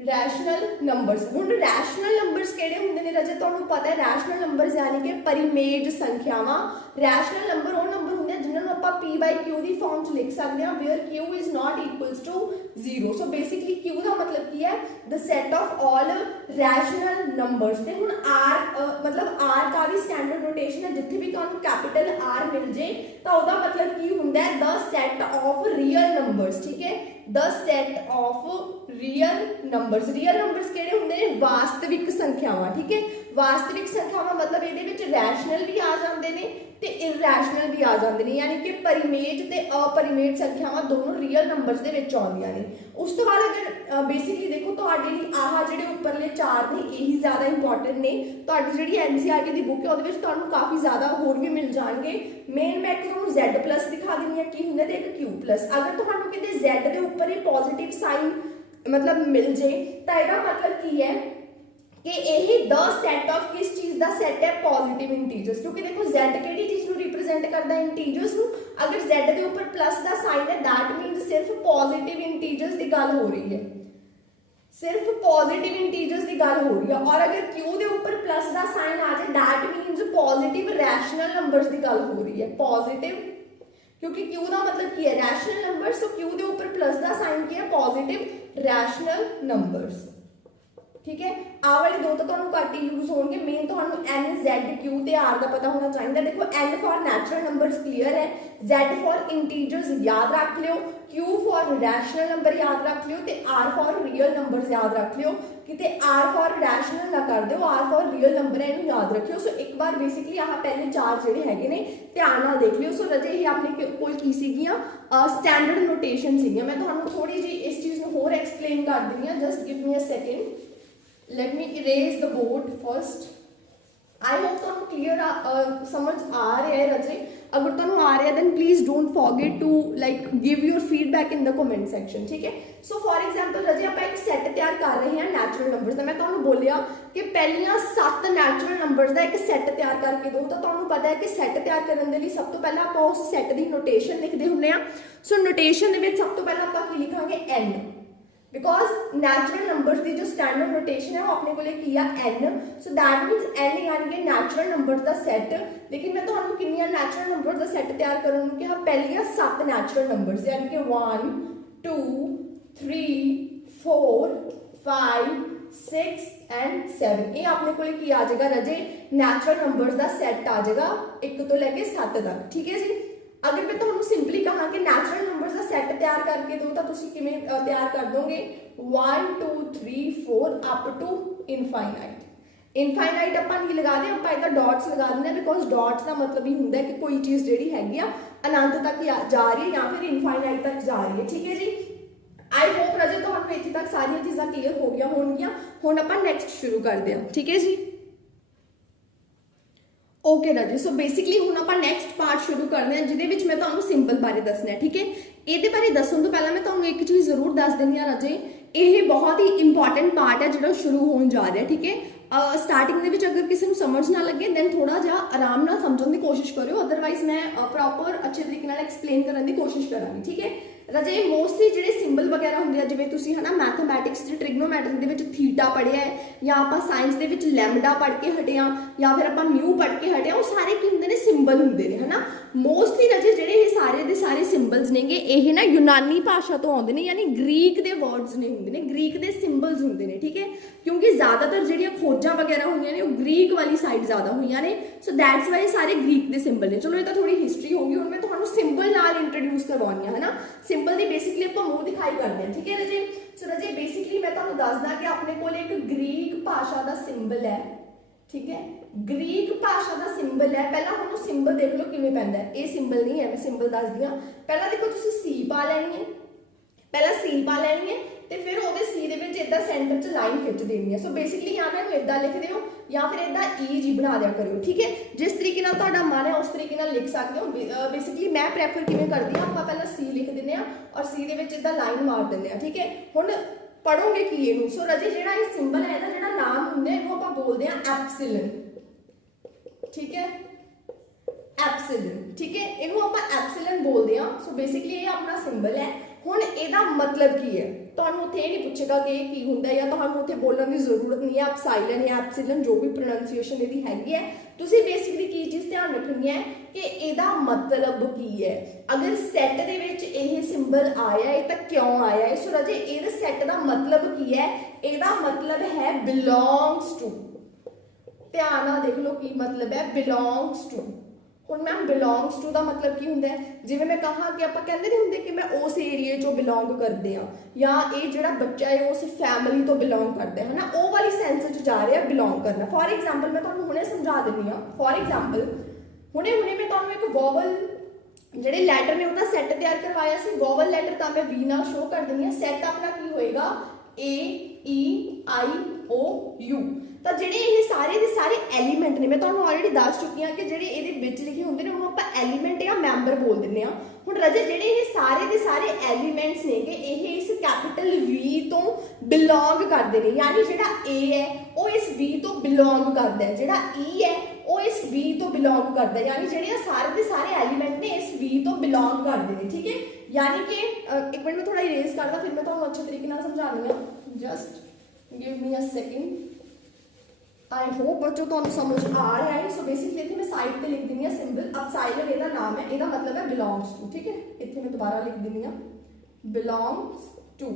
rational numbers. हुण रैशनल नंबर्स किहड़े हुंदे ने रजे तुहानूं पता है, रैशनल नंबर्स यानी कि परिमेय संख्यावां। रैशनल नंबर वो नंबर हुंदे जिन्हां नूं आपां p/q दी फॉर्म च लिख सकदे हां where q is not equals to 0। So basically q दा मतलब की है the set of all rational numbers. ते हुण r मतलब r का भी स्टैंडर्ड नोटेशन है, जिथे भी तुहानूं कैपिटल r मिल जे तो उसदा मतलब की हुंदा है the set of real numbers, ठीक है। The set of real numbers. Real numbers किहड़े हुंदे ने, वास्तविक संख्यावां, ठीक है। वास्तविक संख्यावां मतलब इहदे विच रैशनल भी आ जांदे ने ते इरैशनल भी आ जांदे ने, यानी कि परिमेय ते अपरिमेय संख्यावां दोनों रियल नंबर्स दे विच आउंदियां ने। उस तो बाद अगर बेसिकली देखो तुहाडे लई आह जिहड़े उपरले चार ने यही ज़्यादा इंपॉर्टेंट ने। तुहाडी जिहड़ी NCERT दी बुक है उहदे विच तुहानूं काफ़ी ज़्यादा होर भी मिल जाणगे। मेन मैं एक तुहानूं Z+ दिखा दिंदी हां की हुंदा ते एक Q+। अगर तुहानूं किते Z दे उपर ही पॉजिटिव साइन मतलब मिल जे तो इसका मतलब की है कि यही द सैट ऑफ किस चीज का सैट है, पॉजिटिव इंटीजर्स। क्योंकि देखो Z केड़ी चीज को रिप्रेजेंट करता है, इंटीजर्स को। अगर Z के ऊपर प्लस का साइन है दैट मीन्स सिर्फ पॉजिटिव इंटीजर्स की गल हो रही है, सिर्फ पॉजिटिव इंटीजर्स की गल हो रही है। और अगर Q के ऊपर प्लस का साइन आ जाए that means positive rational numbers की गल हो रही है। पॉजिटिव, क्योंकि Q का मतलब की है रैशनल नंबर्स, तो Q के ऊपर प्लस का साइन की है पॉजिटिव रैशनल नंबर्स, ठीक है। आ वाले दो तो तुहानूं घट ही यूज होंगे। मेन तुहानूं N Z Q ते R का पता होना चाहिए। देखो N for natural numbers clear है, Z फॉर इंटीजर्स याद रख लियो, Q फॉर रैशनल नंबर याद रख लियो ते R फॉर रियल नंबर्स याद रख लियो। किते R फॉर रैशनल ना कर दो, R फॉर रियल नंबर है इहनूं याद रखियो। सो एक बार बेसिकली आह पहले चार जिहड़े हैगे ने ध्यान नाल देख लियो। सो रजे ये अपने कोल की सीगियां स्टैंडर्ड नोटेशन सीगियां। मैं तुहानूं थोड़ी जी इस चीज़ नूं होर एक्सप्लेन कर दिंदी हां। Just give me a second, let me erase the board first. I hope तुहानूं क्लियर समझ आ रहा है रजे। अगर तुहानूं आ रहा है then please don't forget to like give your feedback in the comment section, ठीक है। सो फॉर एग्जाम्पल रजे आप एक सैट तैयार कर रहे हैं नैचुरल नंबर्स का। मैं तुहानूं बोलिया कि पहलियां 7 नैचुरल नंबर्स का एक सैट तैयार करके दो, तो तुहानूं पता है कि सैट तैयार करने के लिए सब तो पहले आप उस सैट की नोटेशन लिखते हुंदे आ। सो नोटेशन दे विच सब तो पहले आप की लिखांगे N, बिकॉज नैचुरल नंबर्स की जो स्टैंडर्ड नोटेशन है वो अपने को किया N। So that means N यानी कि नैचुरल नंबर्स का सैट। लेकिन मैं तुहानूं कितनियां नैचुरल नंबर्स का सैट तैयार करूँगी कि हाँ पहलियां 7 नैचुरल नंबर्स यानी कि 1 2 3 4 5 6 एंड 7 ये अपने को की आ जाएगा राजे नैचुरल नंबर्स का सैट आ जाएगा 1 तो लैके 7 तक। ठीक है जी। अगर मैं तुहानू सिंपली कहा कि नैचुरल नंबर्स का सैट तैयार करके दो तो तुसी किवें तैयार कर दोगे 1 2 3 4 अप टू इनफाइनाइट। इनफाइनाइट ਆਪਾਂ नहीं लगा दें ਆਪਾਂ ਇਹਦਾ डॉट्स लगा देना बिकॉज डॉट्स का मतलब ही ਹੁੰਦਾ कि कोई चीज़ ਜਿਹੜੀ ਹੈਗੀ ਆ अनंत तक जा रही है या फिर इनफाइनाइट तक जा रही है। ठीक है जी। आई होप राजे ਤੁਹਾਨੂੰ ਇੱਥੇ तक सारी चीज़ां क्लीयर हो गई होणगीਆਂ। ਹੁਣ ਆਪਾਂ ਨੈਕਸਟ ਸ਼ੁਰੂ ਕਰਦੇ ਹਾਂ। ठीक है जी। ओके राजे सो बेसिकली ਹੁਣ ਆਪਾਂ ਨੈਕਸਟ ਪਾਰਟ ਸ਼ੁਰੂ ਕਰਦੇ ਹਾਂ ਜਿਹਦੇ ਵਿੱਚ ਮੈਂ ਤੁਹਾਨੂੰ ਸਿੰਬਲ ਬਾਰੇ ਦੱਸਣਾ ਹੈ। ਠੀਕ ਹੈ। ਇਹਦੇ ਬਾਰੇ ਦੱਸਣ ਤੋਂ ਪਹਿਲਾਂ ਮੈਂ ਤੁਹਾਨੂੰ ਇੱਕ ਚੀਜ਼ ਜ਼ਰੂਰ ਦੱਸ ਦਿੰਦੀ ਹਾਂ ਰਾਜੇ ਇਹ ਬਹੁਤ ਹੀ ਇੰਪੋਰਟੈਂਟ ਪਾਰਟ ਹੈ ਜਿਹੜਾ ਸ਼ੁਰੂ ਹੋਣ ਜਾ ਰਿਹਾ। ਠੀਕ ਹੈ। ਸਟਾਰਟਿੰਗ ਦੇ ਵਿੱਚ ਅਗਰ ਕਿਸੇ ਨੂੰ ਸਮਝ ਨਾ ਲੱਗੇ ਦੈਨ ਥੋੜਾ ਜਿਹਾ ਆਰਾਮ ਨਾਲ ਸਮਝਣ ਦੀ ਕੋਸ਼ਿਸ਼ ਕਰਿਓ ਅਦਰਵਾਈਜ਼ ਮੈਂ ਪ੍ਰੋਪਰ ਅੱਛੇ ਤਰੀਕੇ ਨਾਲ ਐਕਸਪਲੇਨ ਕਰਨ ਦੀ ਕੋਸ਼ਿਸ਼ ਕਰਾਂਗੀ। ਠੀਕ ਹੈ। ਰਾਜੇ ਮੋਸਟਲੀ ਜਿਹੜੇ ਸਿੰਬਲ ਵਗੈਰਾ ਹੁੰਦੇ ਆ ਜਿਵੇਂ ਤੁਸੀਂ ਹਨਾ ਮੈਥਮੈਟਿਕਸ ਦੀ ਟ੍ਰਿਗਨੋਮੈਟਰੀ ਦੇ ਵਿੱਚ ਥੀਟਾ ਪੜ੍ਹਿਆ ਹੈ ਜਾਂ ਆਪਾਂ ਸਾਇੰਸ ਦੇ ਵਿੱਚ ਲੈਮਡਾ ਪੜ੍ਹ ਕੇ ਹਟੇ ਆ ਜਾਂ ਫਿਰ ਆਪਾਂ ਮਿਊ ਪੜ੍ਹ ਕੇ ਹਟੇ ਆ ਉਹ ਸਾਰੇ ਕੀ ਹੁੰਦੇ ਨੇ ਸਿੰਬਲ ਹੁੰਦੇ ਨੇ ਹਨਾ। ਮੋਸਟਲੀ ਰਾਜੇ ਜਿਹੜੇ ਇਹ ਸਾਰੇ ਦੇ ਸਾਰੇ ਸਿੰਬਲਸ ਨੇਗੇ ਇਹ ਨਾ ਯੂਨਾਨੀ ਭਾਸ਼ਾ ਤੋਂ ਆਉਂਦੇ ਨੇ ਯਾਨੀ ਗ੍ਰੀਕ ਦੇ ਵਰਡਸ ਨੇ ਹੁੰਦੇ ਨੇ ਗ੍ਰੀਕ ਦੇ ਸਿੰਬਲਸ ਹੁੰਦੇ ਨੇ। ਠੀਕ ਹੈ। ਕਿਉਂਕਿ ਜ਼ਿਆਦਾਤਰ ਜਿਹੜੀਆਂ ਖੋਜਾਂ ਵਗੈਰਾ ਹੋਈਆਂ ਨੇ ਉਹ ਗ੍ਰੀਕ ਵਾਲੀ ਸਾਈਡ ਜ਼ਿਆਦਾ ਹੋਈਆਂ ਨੇ ਸੋ ਦੈਟਸ ਵਾਈ ਸਾਰੇ ਗ੍ਰੀਕ ਦੇ ਸਿੰਬਲ ਨੇ। ਚਲੋ ਇਹ ਤਾਂ ਥੋੜੀ ਹਿਸਟਰੀ ਹੋ ਗਈ ਹੁਣ ਮੈਂ ਤੁਹਾਨੂੰ ਸਿੰਬਲ ਨਾਲ ਇੰਟਰੋਡਿਊਸ ਕਰਵਾਉਣੀ ਆ ਹਨਾ। ਸਿੰਬਲ ਦੀ बेसिकली ਆਪਾਂ ਮੂੰਹ ਦਿਖਾਈ ਕਰਦੇ ਹਾਂ। ਠੀਕ ਹੈ ਰਾਜੇ। ਸੋ ਰਾਜੇ बेसिकली मैं ਤੁਹਾਨੂੰ ਦੱਸਦਾ ਕਿ ਆਪਣੇ ਕੋਲ ਇੱਕ ਗ੍ਰੀਕ ਭਾਸ਼ਾ ਦਾ ਸਿੰਬਲ ਹੈ। ਠੀਕ ਹੈ। ਗ੍ਰੀਕ ਭਾਸ਼ਾ ਦਾ ਸਿੰਬਲ ਹੈ ਪਹਿਲਾਂ ਉਹਨੂੰ ਸਿੰਬਲ ਦੇਖ ਲਓ ਕਿਵੇਂ ਪੈਂਦਾ ਹੈ। ਇਹ ਸਿੰਬਲ ਨਹੀਂ ਹੈ ਮੈਂ ਸਿੰਬਲ ਦੱਸਦੀ ਹਾਂ। ਪਹਿਲਾਂ ਦੇਖੋ ਤੁਸੀਂ ਸੀ ਪਾ ਲੈਣੀ ਹੈ ਪਹਿਲਾਂ ਸੀ ਪਾ ਲੈਣੀ ਹੈ ਤੇ ਫਿਰ ਉਹਦੇ ਸੀ ਦੇ ਵਿੱਚ ਇਦਾਂ ਸੈਂਟਰ 'ਚ ਲਾਈਨ ਖਿੱਚ ਦੇਣੀ ਹੈ। ਸੋ बेसिकली ਜਾਂ ਇਹਨੂੰ ਇਦਾਂ ਲਿਖਦੇ ਹੋ ਜਾਂ ਫਿਰ ਇਦਾਂ ਈ ਜੀ ਬਣਾ ਦਿਆ ਕਰਿਓ। ਠੀਕ ਹੈ। ਜਿਸ ਤਰੀਕੇ ਨਾਲ ਤੁਹਾਡਾ ਮਨ ਹੈ ਉਸ ਤਰੀਕੇ ਨਾਲ ਲਿਖ ਸਕਦੇ ਹੋ। बेसिकली ਮੈਂ ਪ੍ਰੈਫਰ ਕਿਵੇਂ ਕਰਦੀ ਹਾਂ ਆਪਾਂ ਪਹਿਲਾਂ ਸੀ ਲਿਖ ਦਿੰਦੇ ਹਾਂ ਔਰ ਸੀ ਦੇ ਵਿੱਚ ਇਦਾਂ ਲਾਈਨ ਮਾਰ ਦਿੰਦੇ ਹਾਂ। ਠੀਕ ਹੈ। ਹੁਣ ਪੜੋਗੇ ਕੀ ਇਹਨੂੰ ਸੋ ਰਾਜੇ ਜਿਹੜਾ ਇਹ ਸਿੰਬਲ ਹੈ ਇਹਦਾ ਜਿਹੜਾ ਨਾਮ ਹੁੰਦਾ ਇਹਨੂੰ ਆਪਾਂ ਬੋਲਦੇ ਹਾਂ ਐਪਸਿਲਨ। ਠੀਕ ਹੈ। ਐਪਸਿਲਨ। ਠੀਕ ਹੈ। ਇਹਨੂੰ ਆਪਾਂ ਐਪਸਿਲਨ ਬੋਲਦੇ ਹਾਂ। ਸੋ बेसिकली ਇਹ ਆਪਣਾ ਸਿੰਬਲ ਹੈ। ਹੁਣ ਇਹਦਾ ਮਤਲਬ ਕੀ ਹੈ ਤੁਹਾਨੂੰ ਉੱਥੇ ਇਹ ਨਹੀਂ ਪੁੱਛੇਗਾ ਕਿ ਇਹ ਕੀ ਹੁੰਦਾ ਜਾਂ ਤੁਹਾਨੂੰ ਉੱਥੇ ਬੋਲਣ ਦੀ ਜ਼ਰੂਰਤ ਨਹੀਂ ਹੈ। ਐਪਸਾਈਲਨ ਜਾਂ ਐਪਸਿਲਨ ਜੋ ਵੀ ਪ੍ਰੋਨਾਂਸੀਏਸ਼ਨ ਇਹਦੀ ਹੈਗੀ ਹੈ ਤੁਸੀਂ बेसिकली ਕੀ ਚੀਜ਼ ਧਿਆਨ ਰੱਖਣੀ ਹੈ ਕਿ ਇਹਦਾ ਮਤਲਬ ਕੀ ਹੈ। ਅਗਰ ਸੈੱਟ ਦੇ ਵਿੱਚ ਇਹ ਸਿੰਬਲ ਆਇਆ ਹੈ ਤਾਂ ਕਿਉਂ ਆਇਆ ਹੈ। ਸੋ ਰਾਜੇ ਇਹਦੇ ਸੈੱਟ ਦਾ ਮਤਲਬ ਕੀ ਹੈ ਇਹਦਾ ਮਤਲਬ ਹੈ ਬਿਲੋਂਗਸ ਟੂ। ਧਿਆਨ ਨਾਲ ਦੇਖ ਲਓ ਕੀ ਮਤਲਬ ਹੈ ਬਿਲੋਂਗਸ ਟੂ। ਹੁਣ ਮੈਮ ਬਿਲੋਂਗਸ ਟੂ ਦਾ ਮਤਲਬ ਕੀ ਹੁੰਦਾ ਹੈ ਜਿਵੇਂ ਮੈਂ ਕਹਾ ਕਿ ਆਪਾਂ ਕਹਿੰਦੇ ਨਹੀਂ ਹੁੰਦੇ ਕਿ ਮੈਂ ਉਸ ਏਰੀਏ ਚੋਂ ਬਿਲੋਂਗ ਕਰਦੇ ਆ ਜਾਂ ਇਹ ਜਿਹੜਾ ਬੱਚਾ ਹੈ ਉਸ ਫੈਮਿਲੀ ਤੋਂ ਬਿਲੋਂਗ ਕਰਦਾ ਹੈ ਨਾ ਉਹ ਵਾਲੀ ਸੈਂਸ 'ਚ ਜਾ ਰਿਹਾ ਬਿਲੋਂਗ ਕਰਨਾ। ਫੋਰ ਐਗਜ਼ਾਮਪਲ ਮੈਂ ਤੁਹਾਨੂੰ ਹੁਣੇ ਸਮਝਾ ਦਿੰਦੀ ਹਾਂ। ਫੋਰ ਐਗਜ਼ਾਮਪਲ ਹੁਣੇ ਮੈਂ ਤੁਹਾਨੂੰ ਇੱਕ ਵੋਵਲ ਜਿਹੜੇ ਲੈਟਰ ਨੇ ਉਹਦਾ ਸੈੱਟ ਤਿਆਰ ਕਰਵਾਇਆ ਸੀ। ਵੋਵਲ ਲੈਟਰ ਤਾਂ ਮੈਂ ਵੀ ਨਾਲ ਸ਼ੋ ਕਰ ਦਿੰਦੀ ਹਾਂ। ਸੈੱਟ ਆਪਣਾ ਕੀ ਹੋਏਗਾ A E I O U। ਤਾਂ ਜਿਹੜੇ ਇਹ ਸਾਰੇ ਦੇ ਸਾਰੇ ਐਲੀਮੈਂਟ ਨੇ ਮੈਂ ਤੁਹਾਨੂੰ ਆਲਰੇਡੀ ਦੱਸ ਚੁੱਕੀ ਹਾਂ ਕਿ ਜਿਹੜੇ ਇਹਦੇ ਵਿੱਚ ਲਿਖੇ ਹੁੰਦੇ ਨੇ ਉਹਨੂੰ ਆਪਾਂ ਐਲੀਮੈਂਟ ਜਾਂ ਮੈਂਬਰ ਬੋਲ ਦਿੰਦੇ ਹਾਂ। ਹੁਣ ਰਾਜੇ ਜਿਹੜੇ ਇਹ ਸਾਰੇ ਦੇ ਸਾਰੇ ਐਲੀਮੈਂਟਸ ਨੇ ਕਿ ਇਹ ਇਸ ਕੈਪੀਟਲ V ਤੋਂ ਬਿਲੋਂਗ ਕਰਦੇ ਨੇ ਯਾਨੀ ਜਿਹੜਾ A ਹੈ ਉਹ ਇਸ V ਤੋਂ ਬਿਲੋਂਗ ਕਰਦਾ ਹੈ ਜਿਹੜਾ E ਹੈ ਉਹ ਇਸ V ਤੋਂ ਬਿਲੋਂਗ ਕਰਦਾ ਹੈ ਯਾਨੀ ਜਿਹੜੇ ਸਾਰੇ ਦੇ ਸਾਰੇ ਐਲੀਮੈਂਟ ਨੇ ਇਸ V ਤੋਂ ਬਿਲੋਂਗ ਕਰਦੇ ਨੇ। ਠੀਕ ਹੈ। यानी कि एक मिनट में थोड़ा इरेज करता फिर मैं तो अच्छे तरीके से समझानी है। Just give me a second. I hope बच्चों तो समझ आ रहा है। सो बेसिकली इतने मैं साइड पे लिख दी सिंबल अपसाइलन ਇਹਦਾ ਨਾਮ ਹੈ ਇਹਦਾ मतलब है बिलोंग्स टू। ठीक है। ਇੱਥੇ मैं दोबारा लिख दी बिलोंग्स टू।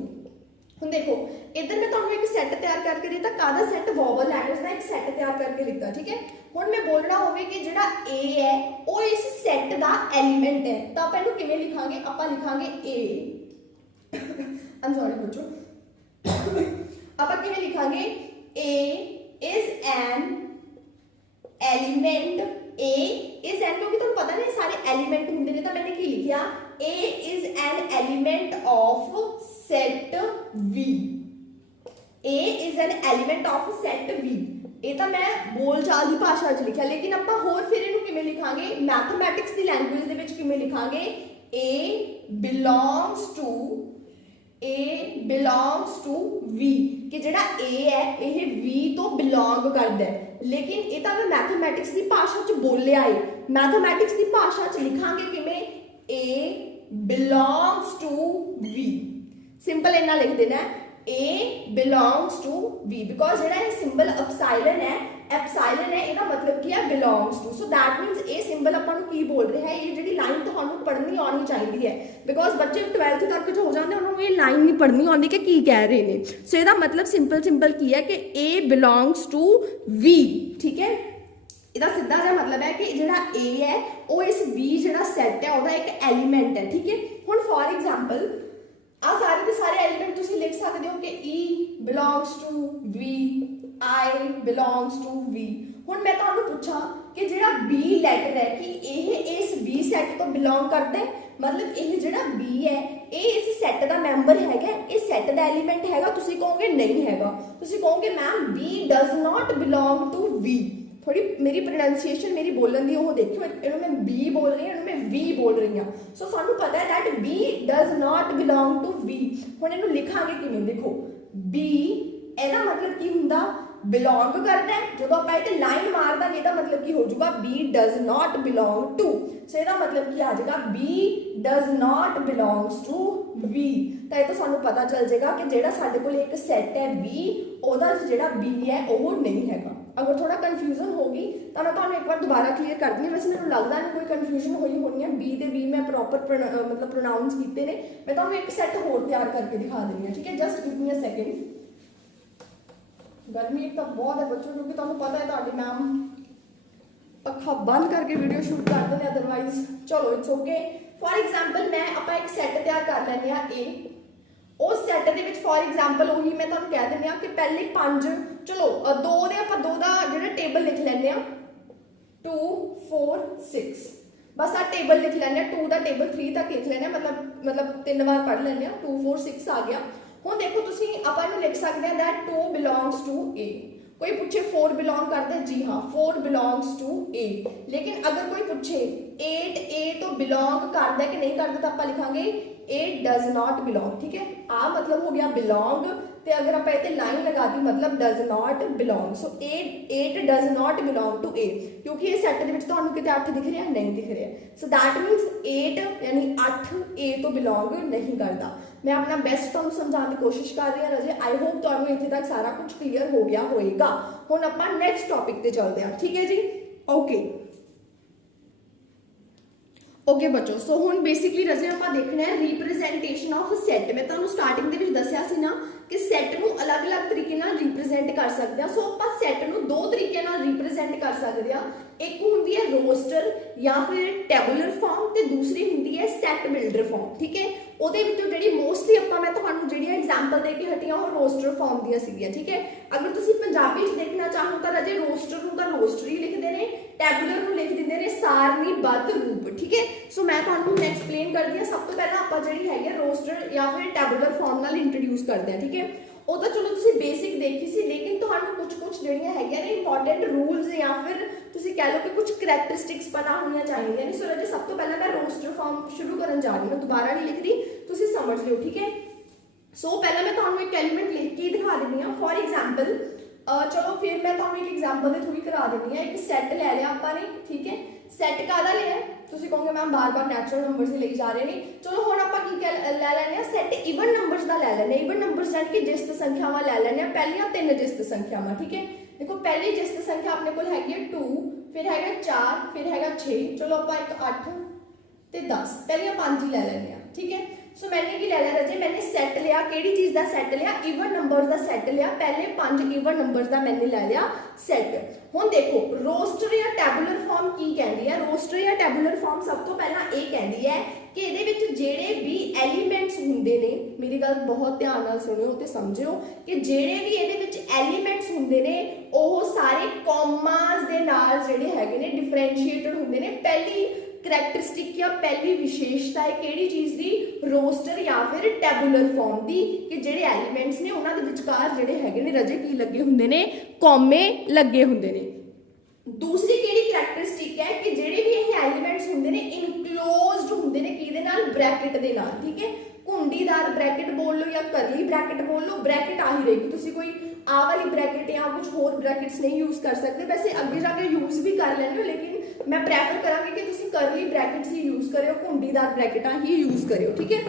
ਹੁਣ ਦੇਖੋ इधर मैं ਤੁਹਾਨੂੰ ਇੱਕ ਸੈੱਟ ਤਿਆਰ ਕਰਕੇ ਦਿੱਤਾ ਕਾਹਦਾ ਸੈੱਟ ਵੋਵਲ ਲੈਟਰਸ ਦਾ ਇੱਕ ਸੈੱਟ ਤਿਆਰ ਕਰਕੇ ਲਿਖਤਾ। ਠੀਕ ਹੈ। ਹੁਣ ਮੈਂ ਬੋਲਣਾ ਹੋਵੇ ਕਿ ਜਿਹੜਾ A ਹੈ ਉਹ ਇਸ ਸੈੱਟ ਦਾ ਐਲੀਮੈਂਟ ਹੈ ਤਾਂ ਆਪਾਂ ਇਹਨੂੰ ਕਿਵੇਂ ਲਿਖਾਂਗੇ ਆਪਾਂ ਲਿਖਾਂਗੇ A। ਆਮ ਸੌਰੀ ਬੱਚੋ ਆਪਾਂ ਕਿਵੇਂ ਲਿਖਾਂਗੇ A is an element। A is an ਕਿਉਂਕਿ ਤੁਹਾਨੂੰ ਪਤਾ ਨਹੀਂ ਸਾਰੇ ਐਲੀਮੈਂਟ ਹੁੰਦੇ ਨੇ ਤਾਂ ਮੈंने ਕੀ ਲਿਖਿਆ A is an element of set V। A is an element of set V। ਇਹ ਤਾਂ ਮੈਂ ਬੋਲਚਾਲ ਦੀ ਭਾਸ਼ਾ 'ਚ ਲਿਖਿਆ ਲੇਕਿਨ ਆਪਾਂ ਹੋਰ ਫਿਰ ਇਹਨੂੰ ਕਿਵੇਂ ਲਿਖਾਂਗੇ ਮੈਥਮੈਟਿਕਸ ਦੀ ਲੈਂਗੁਏਜ ਦੇ ਵਿੱਚ ਕਿਵੇਂ ਲਿਖਾਂਗੇ A belongs to V ਕਿ ਜਿਹੜਾ A ਹੈ ਇਹ V ਤੋਂ ਬਿਲੋਂਗ ਕਰਦਾ ਹੈ ਲੇਕਿਨ ਇਹ ਤਾਂ ਮੈਂ ਮੈਥਮੈਟਿਕਸ ਦੀ ਭਾਸ਼ਾ 'ਚ ਬੋਲਿਆ ਹੈ। ਮੈਥਮੈਟਿਕਸ ਦੀ ਭਾਸ਼ਾ 'ਚ ਲਿਖਾਂਗੇ ਕਿਵੇਂ A belongs to V। Simple ਇੰਨਾ ਲਿਖ ਦੇਣਾ A belongs to V because ਜਿਹੜਾ ਇਹ ਸਿੰਬਲ ਐਪਸਾਈਲਨ ਹੈ ਐਪਸਾਈਲਨ ਹੈ, ਇਹਦਾ ਮਤਲਬ ਕੀ ਹੈ belongs to. So that means ਇਹ ਸਿੰਬਲ ਆਪਾਂ ਨੂੰ ਕੀ ਬੋਲ ਰਿਹਾ ਹੈ, ਇਹ ਜਿਹੜੀ ਲਾਈਨ ਤੁਹਾਨੂੰ ਪੜ੍ਹਨੀ ਆਉਣੀ ਚਾਹੀਦੀ ਹੈ, ਬਿਕੋਜ਼ ਬੱਚੇ 12th ਤੱਕ ਜੋ ਹੋ ਜਾਂਦੇ ਉਹਨਾਂ ਨੂੰ ਇਹ ਲਾਈਨ ਨਹੀਂ ਪੜ੍ਹਨੀ ਆਉਂਦੀ ਕਿ ਕੀ ਕਹਿ ਰਹੇ ਨੇ। ਸੋ ਇਹਦਾ ਮਤਲਬ ਸਿੰਪਲ ਕੀ ਹੈ ਕਿ A ਬਿਲੋਂਗਸ ਟੂ V, ਠੀਕ ਹੈ। ਇਹਦਾ ਸਿੱਧਾ ਜਿਹਾ ਮਤਲਬ ਹੈ ਕਿ ਜਿਹੜਾ A ਹੈ ਉਹ ਇਸ V ਜਿਹੜਾ ਸੈੱਟ ਹੈ ਉਹਦਾ ਇੱਕ ਐਲੀਮੈਂਟ ਹੈ, ਠੀਕ ਹੈ। ਹੁਣ ਫॉर ਐਗਜ਼ਾਮਪਲ ਆ ਸਾਰੇ ਦੇ ਸਾਰੇ ਐਲੀਮੈਂਟ ਤੁਸੀਂ ਲਿਖ ਸਕਦੇ ਹੋ ਕਿ E belongs to V, I belongs to V। ਹੁਣ ਮੈਂ ਤੁਹਾਨੂੰ ਪੁੱਛਾਂ ਕਿ ਜਿਹੜਾ B ਲੈਟਰ ਹੈ ਕਿ ਇਹ ਇਸ V ਸੈੱਟ ਤੋਂ ਬਿਲੋਂਗ ਕਰਦਾ ਹੈ, ਮਤਲਬ ਇਹ ਜਿਹੜਾ B ਹੈ ਇਹ ਇਸ ਸੈੱਟ ਦਾ ਮੈਂਬਰ ਹੈਗਾ, ਇਹ ਸੈੱਟ ਦਾ ਐਲੀਮੈਂਟ ਹੈਗਾ। ਤੁਸੀਂ ਕਹੋਗੇ ਨਹੀਂ ਹੈਗਾ, ਤੁਸੀਂ ਕਹੋਗੇ ma'am B does not belong to V। थोड़ी मेरी प्रोनाउंसिएशन मेरी बोलन दी वो देखियो, इन्हों मैं B बोल रही हूँ, मैं V बोल रही हूँ। सो सानू पता है that B does not belong to V। हुण इहनूं लिखांगे किवें, देखो B ਇਹਦਾ मतलब की हुंदा बिलोंग करना है, जो आप इत्ते लाइन मार देंगे ਇਹਦਾ मतलब की हो जाऊगा B does not belong to. So ਇਹਦਾ मतलब की आ जाएगा B does not belongs to V। ਤਾਂ ਇਹ ਤਾਂ ਸਾਨੂੰ ਪਤਾ ਚੱਲ ਜਾਏਗਾ ਕਿ ਜਿਹੜਾ ਸਾਡੇ ਕੋਲ ਇੱਕ ਸੈੱਟ ਹੈ V ਉਹਦਾ ਜਿਹੜਾ B ਹੈ ਉਹ ਨਹੀਂ ਹੈਗਾ। अगर थोड़ा कन्फ्यूजन होगी तो मैं तुम्हें एक बार दोबारा क्लीयर कर दी। वैसे मैं लगता नहीं कोई कन्फ्यूजन हुई होनी है, बी ते बी मैं प्रॉपर मतलब प्रोनाउंस किए ने। मैं तुम्हें एक सैट होर तैयार करके दिखा देनी है, ठीक है। Just give me a second. गर्मी एक तो बहुत है बच्चों, क्योंकि तुम्हें पता है तुम्हारी मैम पखा बंद करके वीडियो शूट कर दें, अदरवाइज चलो इट्स ओके। फॉर एग्जाम्पल मैं आप एक सैट तैयार कर लैंदे आ ए, उस सैट दे विच फॉर एग्जाम्पल उही मैं तुहानूं कह दिंदी हां कि पहले 5 चलो दो दे आपां दो दा जिहड़ा टेबल लिख लैंदे आ 2 4 6, बस आ टेबल लिख लैंदे आ। 2 दा टेबल 3 तक लिख लैंदे आ, मतलब 3 बार पढ़ लैंदे आ। 2 4 6 आ गया। हुण देखो तुसीं आपां इहनूं लिख सकदे आ दैट 2 बिलोंग्स टू ए। कोई पूछे 4 बिलोंग करते, जी हाँ 4 बिलोंग्स टू ए। लेकिन अगर कोई पूछे 8 ए तो बिलोंग करता है कि नहीं करता, तो आप लिखांगे 8 डज नॉट बिलोंग, ठीक है। आ मतलब हो गया बिलोंग, तो अगर आप इतने लाइन लगा दी मतलब does not belong. So 8 does not belong to A, क्योंकि ये सैट के तुहानूं किते 8 दिख रहा नहीं दिख रहा। सो दैट मीनस 8 यानी 8 ए तो बिलोंग नहीं करता। मैं अपना बेस्ट तुहानूं समझाने की कोशिश कर रही हूँ रजे। आई होप तुहानूं इत्थे तक सारा कुछ क्लीयर हो गया होएगा। हुण आपां नैक्सट टॉपिक ते चलते हैं, ठीक है जी। ओके ओके बच्चों, सो हुण बेसिकली रजे आपां देखना है रिप्रेजेंटेशन ऑफ सैट। मैं तुहानूं स्टार्टिंग दे विच दस्सिया सी ना कि सैट नूं अलग अलग तरीके नाल रिप्रेजेंट कर सकते हैं। सो आपां सैट नूं दो तरीके नाल रिप्रेजेंट कर सकते हैं। एक हुंदी है रोस्टर या फिर टैबुलर फॉर्म, ते दूसरी हुंदी है सैट बिल्डर फॉर्म, ठीक है। ਉਹਦੇ ਵਿੱਚੋਂ ਜਿਹੜੀ ਮੋਸਟਲੀ ਆਪਾਂ ਮੈਂ ਤੁਹਾਨੂੰ ਜਿਹੜੀਆਂ ਐਗਜ਼ਾਮਪਲ ਦੇ ਕੇ ਹਟੀਆਂ ਉਹ ਰੋਸਟਰ ਫਾਰਮ ਦੀਆਂ ਸੀਗੀਆਂ, ਠੀਕ ਹੈ। ਅਗਰ ਤੁਸੀਂ ਪੰਜਾਬੀ ਚ ਦੇਖਣਾ ਚਾਹੋ ਤਾਂ ਰਾਜੇ ਰੋਸਟਰ ਨੂੰ ਤਾਂ ਰੋਸਟਰੀ ਲਿਖਦੇ ਨੇ, ਟੈਬੂਲਰ ਨੂੰ ਲਿਖ ਦਿੰਦੇ ਨੇ ਸਾਰਣੀਬੱਧ ਰੂਪ, ਠੀਕ ਹੈ। ਸੋ ਮੈਂ ਤੁਹਾਨੂੰ ਹੁਣ ਐਕਸਪਲੇਨ ਕਰਦੀ ਹਾਂ। ਸਭ ਤੋਂ ਪਹਿਲਾਂ ਆਪਾਂ ਜਿਹੜੀ ਹੈਗੀ ਰੋਸਟਰ ਜਾਂ ਫਿਰ ਟੈਬੂਲਰ ਫਾਰਮ ਨਾਲ ਇੰਟਰੋਡਿਊਸ ਕਰਦੇ ਹਾਂ, ਠੀਕ ਹੈ। ਉਹ ਤਾਂ ਚਲੋ ਤੁਸੀਂ ਬੇਸਿਕ ਦੇਖੀ ਸੀ, ਲੇਕਿਨ ਤੁਹਾਨੂੰ ਕੁਝ ਜਿਹੜੀਆਂ ਹੈਗੀਆਂ ਨੇ ਇੰਪੋਰਟੈਂਟ ਰੂਲਸ ਜਾਂ ਫਿਰ ਤੁਸੀਂ ਕਹਿ ਲਓ ਕਿ ਕੁਝ ਕਰੈਕਟਰਿਸਟਿਕਸ ਪਤਾ ਹੋਣੀਆਂ ਚਾਹੀਦੀਆਂ ਨੇ। ਸੋ ਰਾਜੇ ਸਭ ਤੋਂ ਪਹਿਲਾਂ ਮੈਂ ਰੋਸਟਰ ਫਾਰਮ ਸ਼ੁਰੂ ਕਰਨ ਜਾ ਰਹੀ ਹਾਂ, ਦੁਬਾਰਾ ਨਹੀਂ ਲਿਖ ਰਹੀ, ਤੁਸੀਂ ਸਮਝ ਲਿਓ, ਠੀਕ ਹੈ। ਸੋ ਪਹਿਲਾਂ ਮੈਂ ਤੁਹਾਨੂੰ ਇੱਕ ਐਲੀਮੈਂਟ ਲਿਖ ਕੇ ਦਿਖਾ ਦਿੰਦੀ ਹਾਂ। ਫॉर एग्जांपल चलो फिर मैं ਤੁਹਾਨੂੰ ਇੱਕ एग्जांपल ਦੇ ਥਰੂ ਹੀ ਕਰਾ ਦਿੰਦੀ ਹਾਂ। ਇੱਕ ਸੈੱਟ ਲੈ ਲਿਆ ਆਪਾਂ ਨੇ, ਠੀਕ ਹੈ। ਸੈੱਟ ਕਾਹਦਾ ਲਿਆ, ਤੁਸੀਂ ਕਹੋਗੇ ਮੈਮ ਬਾਰ-ਬਾਰ ਨੈਚੁਰਲ ਨੰਬਰਸ ਹੀ ਲਈ ਜਾ ਰਹੇ ਨੇ। ਚਲੋ ਹੁਣ ਆਪਾਂ ਕੀ ਲੈ ਲੈਣੇ ਆ, ਸੈੱਟ ਇਵਨ ਨੰਬਰਸ ਦਾ ਲੈ ਲੈਣੇ। ਇਵਨ ਨੰਬਰਸ ਜਾਨੀ ਕਿ ਜਿਸਤ ਸੰਖਿਆਵਾਂ ਲੈ ਲੈਣੇ ਆ, ਪਹਿਲੀਆਂ 3 ਜਿਸਤ ਸੰਖਿਆਵਾਂ, ਠੀਕ ਹੈ। देखो पहली जिसत संख्या अपने को हैगी 2, फिर हैगा 4, फिर हैगा 6। चलो आप एक 8 ते 10 पहलियां 5 ही ले लेने आ, ठीक है। सो मैंने की ले लिया रजे, मैंने सैट लिया, केड़ी चीज का सैट लिया, इवन नंबर्स का सैट लिया। पहले 5 इवन नंबर्स का मैंने ले लिया सैट। हुण देखो रोस्टर या टैबूलर फॉर्म की कहती है। रोस्टर या टैबूलर फॉर्म सब तो पहला ये कहती है कि ਇਹਦੇ ਵਿੱਚ ਜਿਹੜੇ ਵੀ ਐਲੀਮੈਂਟਸ ਹੁੰਦੇ ਨੇ, ਮੇਰੀ ਗੱਲ ਬਹੁਤ ਧਿਆਨ ਨਾਲ ਸੁਣਿਓ ਤੇ ਸਮਝਿਓ ਕਿ ਜਿਹੜੇ ਵੀ ਇਹਦੇ ਵਿੱਚ ਐਲੀਮੈਂਟਸ ਹੁੰਦੇ ਨੇ ਉਹ ਸਾਰੇ ਕੌਮਾਸ ਦੇ ਨਾਲ ਜਿਹੜੇ ਹੈਗੇ ਨੇ ਡਿਫਰੈਂਸ਼ੀਏਟਡ ਹੁੰਦੇ ਨੇ। ਪਹਿਲੀ ਕਰੈਕਟਰਿਸਟਿਕ ਜਾਂ ਪਹਿਲੀ ਵਿਸ਼ੇਸ਼ਤਾ ਹੈ ਕਿਹੜੀ ਚੀਜ਼ ਦੀ, ਰੋਸਟਰ ਜਾਂ ਫਿਰ ਟੈਬੂਲਰ ਫਾਰਮ ਦੀ, ਕਿ ਜਿਹੜੇ ਐਲੀਮੈਂਟਸ ਨੇ ਉਹਨਾਂ ਦੇ ਵਿਚਕਾਰ ਜਿਹੜੇ ਹੈਗੇ ਨੇ ਰਜੇ ਕੀ ਲੱਗੇ ਹੁੰਦੇ ਨੇ, ਕੌਮੇ ਲੱਗੇ ਹੁੰਦੇ ਨੇ। दूसरी केड़ी करैक्टरिस्टिक है कि जेडे भी ये एलिमेंट्स होंगे ने इनक्लोज्ड होंगे ने किहदे नाल, ब्रैकेट दे नाल, ठीक है। घुंडीदार ब्रैकेट बोल लो या करली ब्रैकेट बोल लो, ब्रैकेट आ ही रहेगी। तुसी कोई आ वाली ब्रैकेट या कुछ होर ब्रैकेट्स नहीं यूज कर सकते। वैसे अगे जाके यूज भी कर लेंगे, लेकिन मैं प्रैफर करांगी कि तुसी करली ब्रैकेट्स ही यूज करियो, घुंडीदार ब्रैकेटां ही यूज करियो, ठीक है।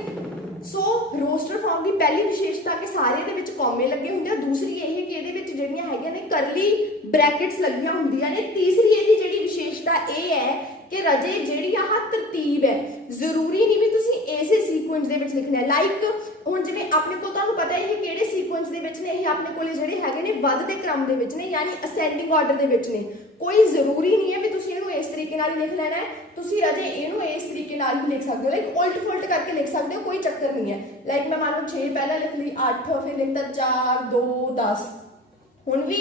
ਸੋ ਰੋਸਟਰ ਫਾਰਮ ਦੀ ਪਹਿਲੀ ਵਿਸ਼ੇਸ਼ਤਾ ਕਿ ਸਾਰੇ ਦੇ ਵਿੱਚ ਕੌਮੇ ਲੱਗੇ ਹੁੰਦੇ ਆ, ਦੂਸਰੀ ਇਹ ਕਿ ਇਹਦੇ ਵਿੱਚ ਜਿਹੜੀਆਂ ਹੈਗੀਆਂ ਨੇ ਕਰਲੀ ਬ੍ਰੈਕਟਸ ਲੱਗੀਆਂ ਹੁੰਦੀਆਂ ਨੇ, ਤੀਸਰੀ ਇਹਦੀ ਜਿਹੜੀ ਵਿਸ਼ੇਸ਼ਤਾ ਇਹ ਹੈ ਕਿ ਰਾਜੇ ਜਿਹੜੀ ਆਹ ਤਰਤੀਬ ਹੈ ਜ਼ਰੂਰੀ ਨਹੀਂ ਵੀ ਤੁਸੀਂ ਇਸੇ ਸੀਕੁਐਂਸ ਦੇ ਵਿੱਚ ਲਿਖਣਾ ਹੈ। ਲਾਈਕ ਹੁਣ ਜਿਵੇਂ ਆਪਣੇ ਕੋਲ ਤੁਹਾਨੂੰ ਪਤਾ ਇਹ ਕਿਹੜੇ ਸੀਕੁਐਂਸ ਦੇ ਵਿੱਚ ਨੇ, ਇਹ ਆਪਣੇ ਕੋਲ ਜਿਹੜੇ ਹੈਗੇ ਨੇ ਵੱਧਦੇ ਕ੍ਰਮ ਦੇ ਵਿੱਚ ਨੇ, ਯਾਨੀ ਅਸੈਂਡਿੰਗ ਆਰਡਰ ਦੇ ਵਿੱਚ ਨੇ। ਕੋਈ ਜ਼ਰੂਰੀ ਨਹੀਂ ਹੈ ਵੀ ਤੁਸੀਂ ਇਹਨੂੰ ਇਸ ਤਰੀਕੇ ਨਾਲ ਹੀ ਲਿਖ ਲੈਣਾ ਹੈ, ਤੁਸੀਂ ਰਾਜੇ ਇਹਨੂੰ ਇਸ ਤਰੀਕੇ ਨਾਲ ਵੀ ਲਿਖ ਸਕਦੇ ਹੋ, ਲਾਈਕ ਉਲਟ ਫੁਲਟ ਕਰਕੇ ਲਿਖ ਸਕਦੇ ਹੋ, ਕੋਈ ਚੱਕਰ ਨਹੀਂ ਹੈ। ਲਾਈਕ ਮੈਂ ਮੰਨ ਲਓ 6 ਪਹਿਲਾਂ ਲਿਖ ਲਈ, 8 ਫਿਰ ਲਿਖਤਾ 4 2 10। ਹੁਣ ਵੀ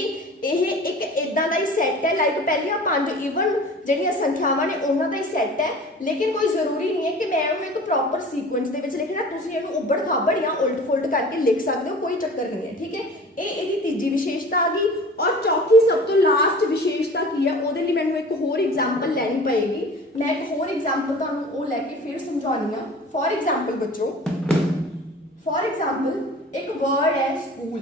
ਇਹ ਇੱਕ ਇਦਾਂ ਦਾ ਹੀ ਸੈੱਟ ਹੈ, ਲਾਈਕ ਪਹਿਲੀਆਂ 5 ਈਵਨ ਜਿਹੜੀਆਂ ਸੰਖਿਆਵਾਂ ਨੇ ਉਹਨਾਂ ਦਾ ਹੀ ਸੈੱਟ ਹੈ, ਲੇਕਿਨ ਕੋਈ ਜ਼ਰੂਰੀ ਨਹੀਂ ਹੈ ਕਿ ਮੈਂ ਉਹਨੂੰ ਇੱਕ ਪ੍ਰੋਪਰ ਸੀਕੁਐਂਸ ਦੇ ਵਿੱਚ ਲਿਖਣਾ, ਤੁਸੀਂ ਇਹਨੂੰ ਉੱਬੜ ਖਾਬੜ ਜਾਂ ਉਲਟ ਫੁਲਟ ਕਰਕੇ ਲਿਖ ਸਕਦੇ ਹੋ, ਕੋਈ ਚੱਕਰ ਨਹੀਂ ਹੈ, ਠੀਕ ਹੈ। ਇਹ ਇਹਦੀ ਤੀਜੀ ਵਿਸ਼ੇਸ਼ਤਾ ਆ ਗਈ। ਔਰ ਚੌਥੀ ਸਭ ਤੋਂ ਲਾਸਟ ਵਿਸ਼ੇਸ਼ਤਾ ਕੀ ਹੈ, ਉਹਦੇ ਲਈ ਮੈਨੂੰ ਇੱਕ ਹੋਰ ਐਗਜ਼ਾਮਪਲ ਲੈਣੀ ਪਏਗੀ। ਮੈਂ ਇੱਕ ਹੋਰ ਐਗਜ਼ਾਮਪਲ ਤੁਹਾਨੂੰ ਉਹ ਲੈ ਕੇ ਫਿਰ ਸਮਝਾਉਣੀ ਆ। ਫੋਰ ਐਗਜ਼ਾਮਪਲ ਬੱਚੋ, ਫੋਰ ਐਗਜ਼ਾਮਪਲ ਇੱਕ ਵਰਡ ਹੈ ਸਕੂਲ,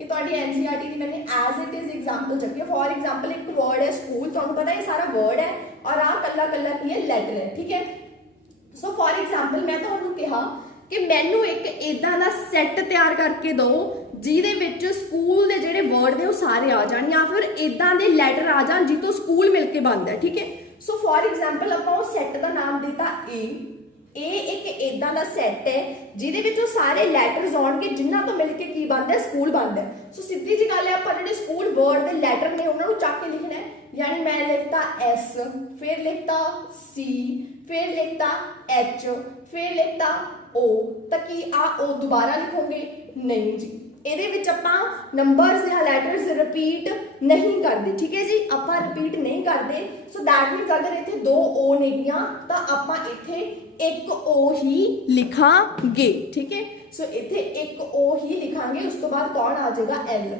ਇਹ ਤੁਹਾਡੀ NCERT ਦੀ मैंने एज इट इज एग्जाम्पल चुकी है। फॉर एग्जाम्पल एक वर्ड है स्कूल, तुहानू पता है सारा वर्ड है और आ कल्ला कल्ला की है लैटर है, ठीक है। सो फॉर एग्जाम्पल मैं तुहानू कहा कि मैनू एक इदां दा सैट तैयार करके दो ਜਿਹਦੇ ਵਿੱਚ ਸਕੂਲ ਦੇ ਜਿਹੜੇ ਵਰਡ ਨੇ ਉਹ ਸਾਰੇ ਆ ਜਾਣ, ਜਾਂ ਫਿਰ ਇਦਾਂ ਦੇ ਲੈਟਰ ਆ ਜਾਣ ਜਿੱਥੋਂ ਸਕੂਲ ਮਿਲ ਕੇ ਬਣਦਾ, ਠੀਕ ਹੈ। ਸੋ ਫॉर एग्जाम्पल ਆਪਾਂ ਉਹ ਸੈੱਟ ਦਾ ਨਾਮ ਦਿੱਤਾ ਏ। ਇਹ ਇੱਕ ਇਦਾਂ ਦਾ ਸੈੱਟ ਹੈ ਜਿਹਦੇ ਵਿੱਚ ਉਹ ਸਾਰੇ ਲੈਟਰਸ ਆਉਣਗੇ ਜਿਨ੍ਹਾਂ ਤੋਂ ਮਿਲ ਕੇ ਕੀ ਬਣਦਾ, ਸਕੂਲ ਬਣਦਾ। ਸੋ ਸਿੱਧੀ ਜਿਹੀ ਗੱਲ ਹੈ, ਆਪਾਂ ਜਿਹੜੇ ਸਕੂਲ ਵਰਡ ਦੇ ਲੈਟਰ ਨੇ ਉਹਨਾਂ ਨੂੰ ਚੱਕ ਕੇ ਲਿਖਣਾ ਹੈ, यानी मैं लिखता एस, फिर लिखता सी, फिर लिखता एच, फिर लिखता ओ, तो की आ ओ दोबारा लिखोगे नहीं जी। ਇਹਦੇ ਵਿੱਚ ਆਪਾਂ ਨੰਬਰਸ ਜਾਂ ਲੈਟਰਸ ਰਿਪੀਟ ਨਹੀਂ ਕਰਦੇ, ਠੀਕ ਹੈ ਜੀ, ਆਪਾਂ ਰਿਪੀਟ ਨਹੀਂ ਕਰਦੇ। ਸੋ ਦੈਟ ਮੀਨਸ ਅਗਰ ਇੱਥੇ 2 ਓ ਨੇਗੀਆਂ ਤਾਂ ਆਪਾਂ ਇੱਥੇ 1 ਓ ਹੀ ਲਿਖਾਂਗੇ, ਠੀਕ ਹੈ। ਸੋ ਇੱਥੇ 1 ਓ ਹੀ ਲਿਖਾਂਗੇ, ਉਸ ਤੋਂ ਬਾਅਦ ਕੌਣ ਆ ਜਾਏਗਾ, ਐਲ।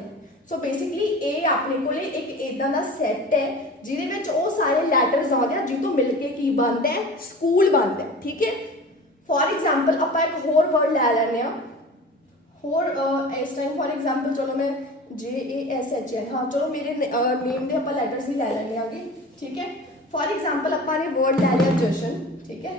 ਸੋ ਬੇਸਿਕਲੀ ਇਹ ਆਪਣੇ ਕੋਲੇ ਇੱਕ ਇਦਾਂ ਦਾ ਸੈੱਟ ਹੈ ਜਿਹਦੇ ਵਿੱਚ ਉਹ ਸਾਰੇ ਲੈਟਰਸ ਆਉਂਦੇ ਆ ਜਿਹਤੋਂ ਮਿਲ ਕੇ ਕੀ ਬਣਦਾ ਹੈ, ਸਕੂਲ ਬਣਦਾ ਹੈ, ਠੀਕ ਹੈ। ਫॉर एग्जाम्पल ਆਪਾਂ ਇੱਕ ਹੋਰ ਵਰਡ ਲੈ ਲੈਂਦੇ ਆ ਹੋਰ ਇਸ ਟਾਈਮ। फॉर एग्जाम्पल चलो मैं JASH है, हाँ चलो मेरे नेम ਦੇ ਆਪਾਂ ਲੈਟਰਸ ਵੀ ਲੈ ਲੈਣੇ ਆਗੇ, ਠੀਕ ਹੈ। फॉर एग्जाम्पल ਆਪਾਂ ਨੇ ਵਰਡ ਲੈ ਲਿਆ ਜਸ਼ਨ, ਠੀਕ ਹੈ,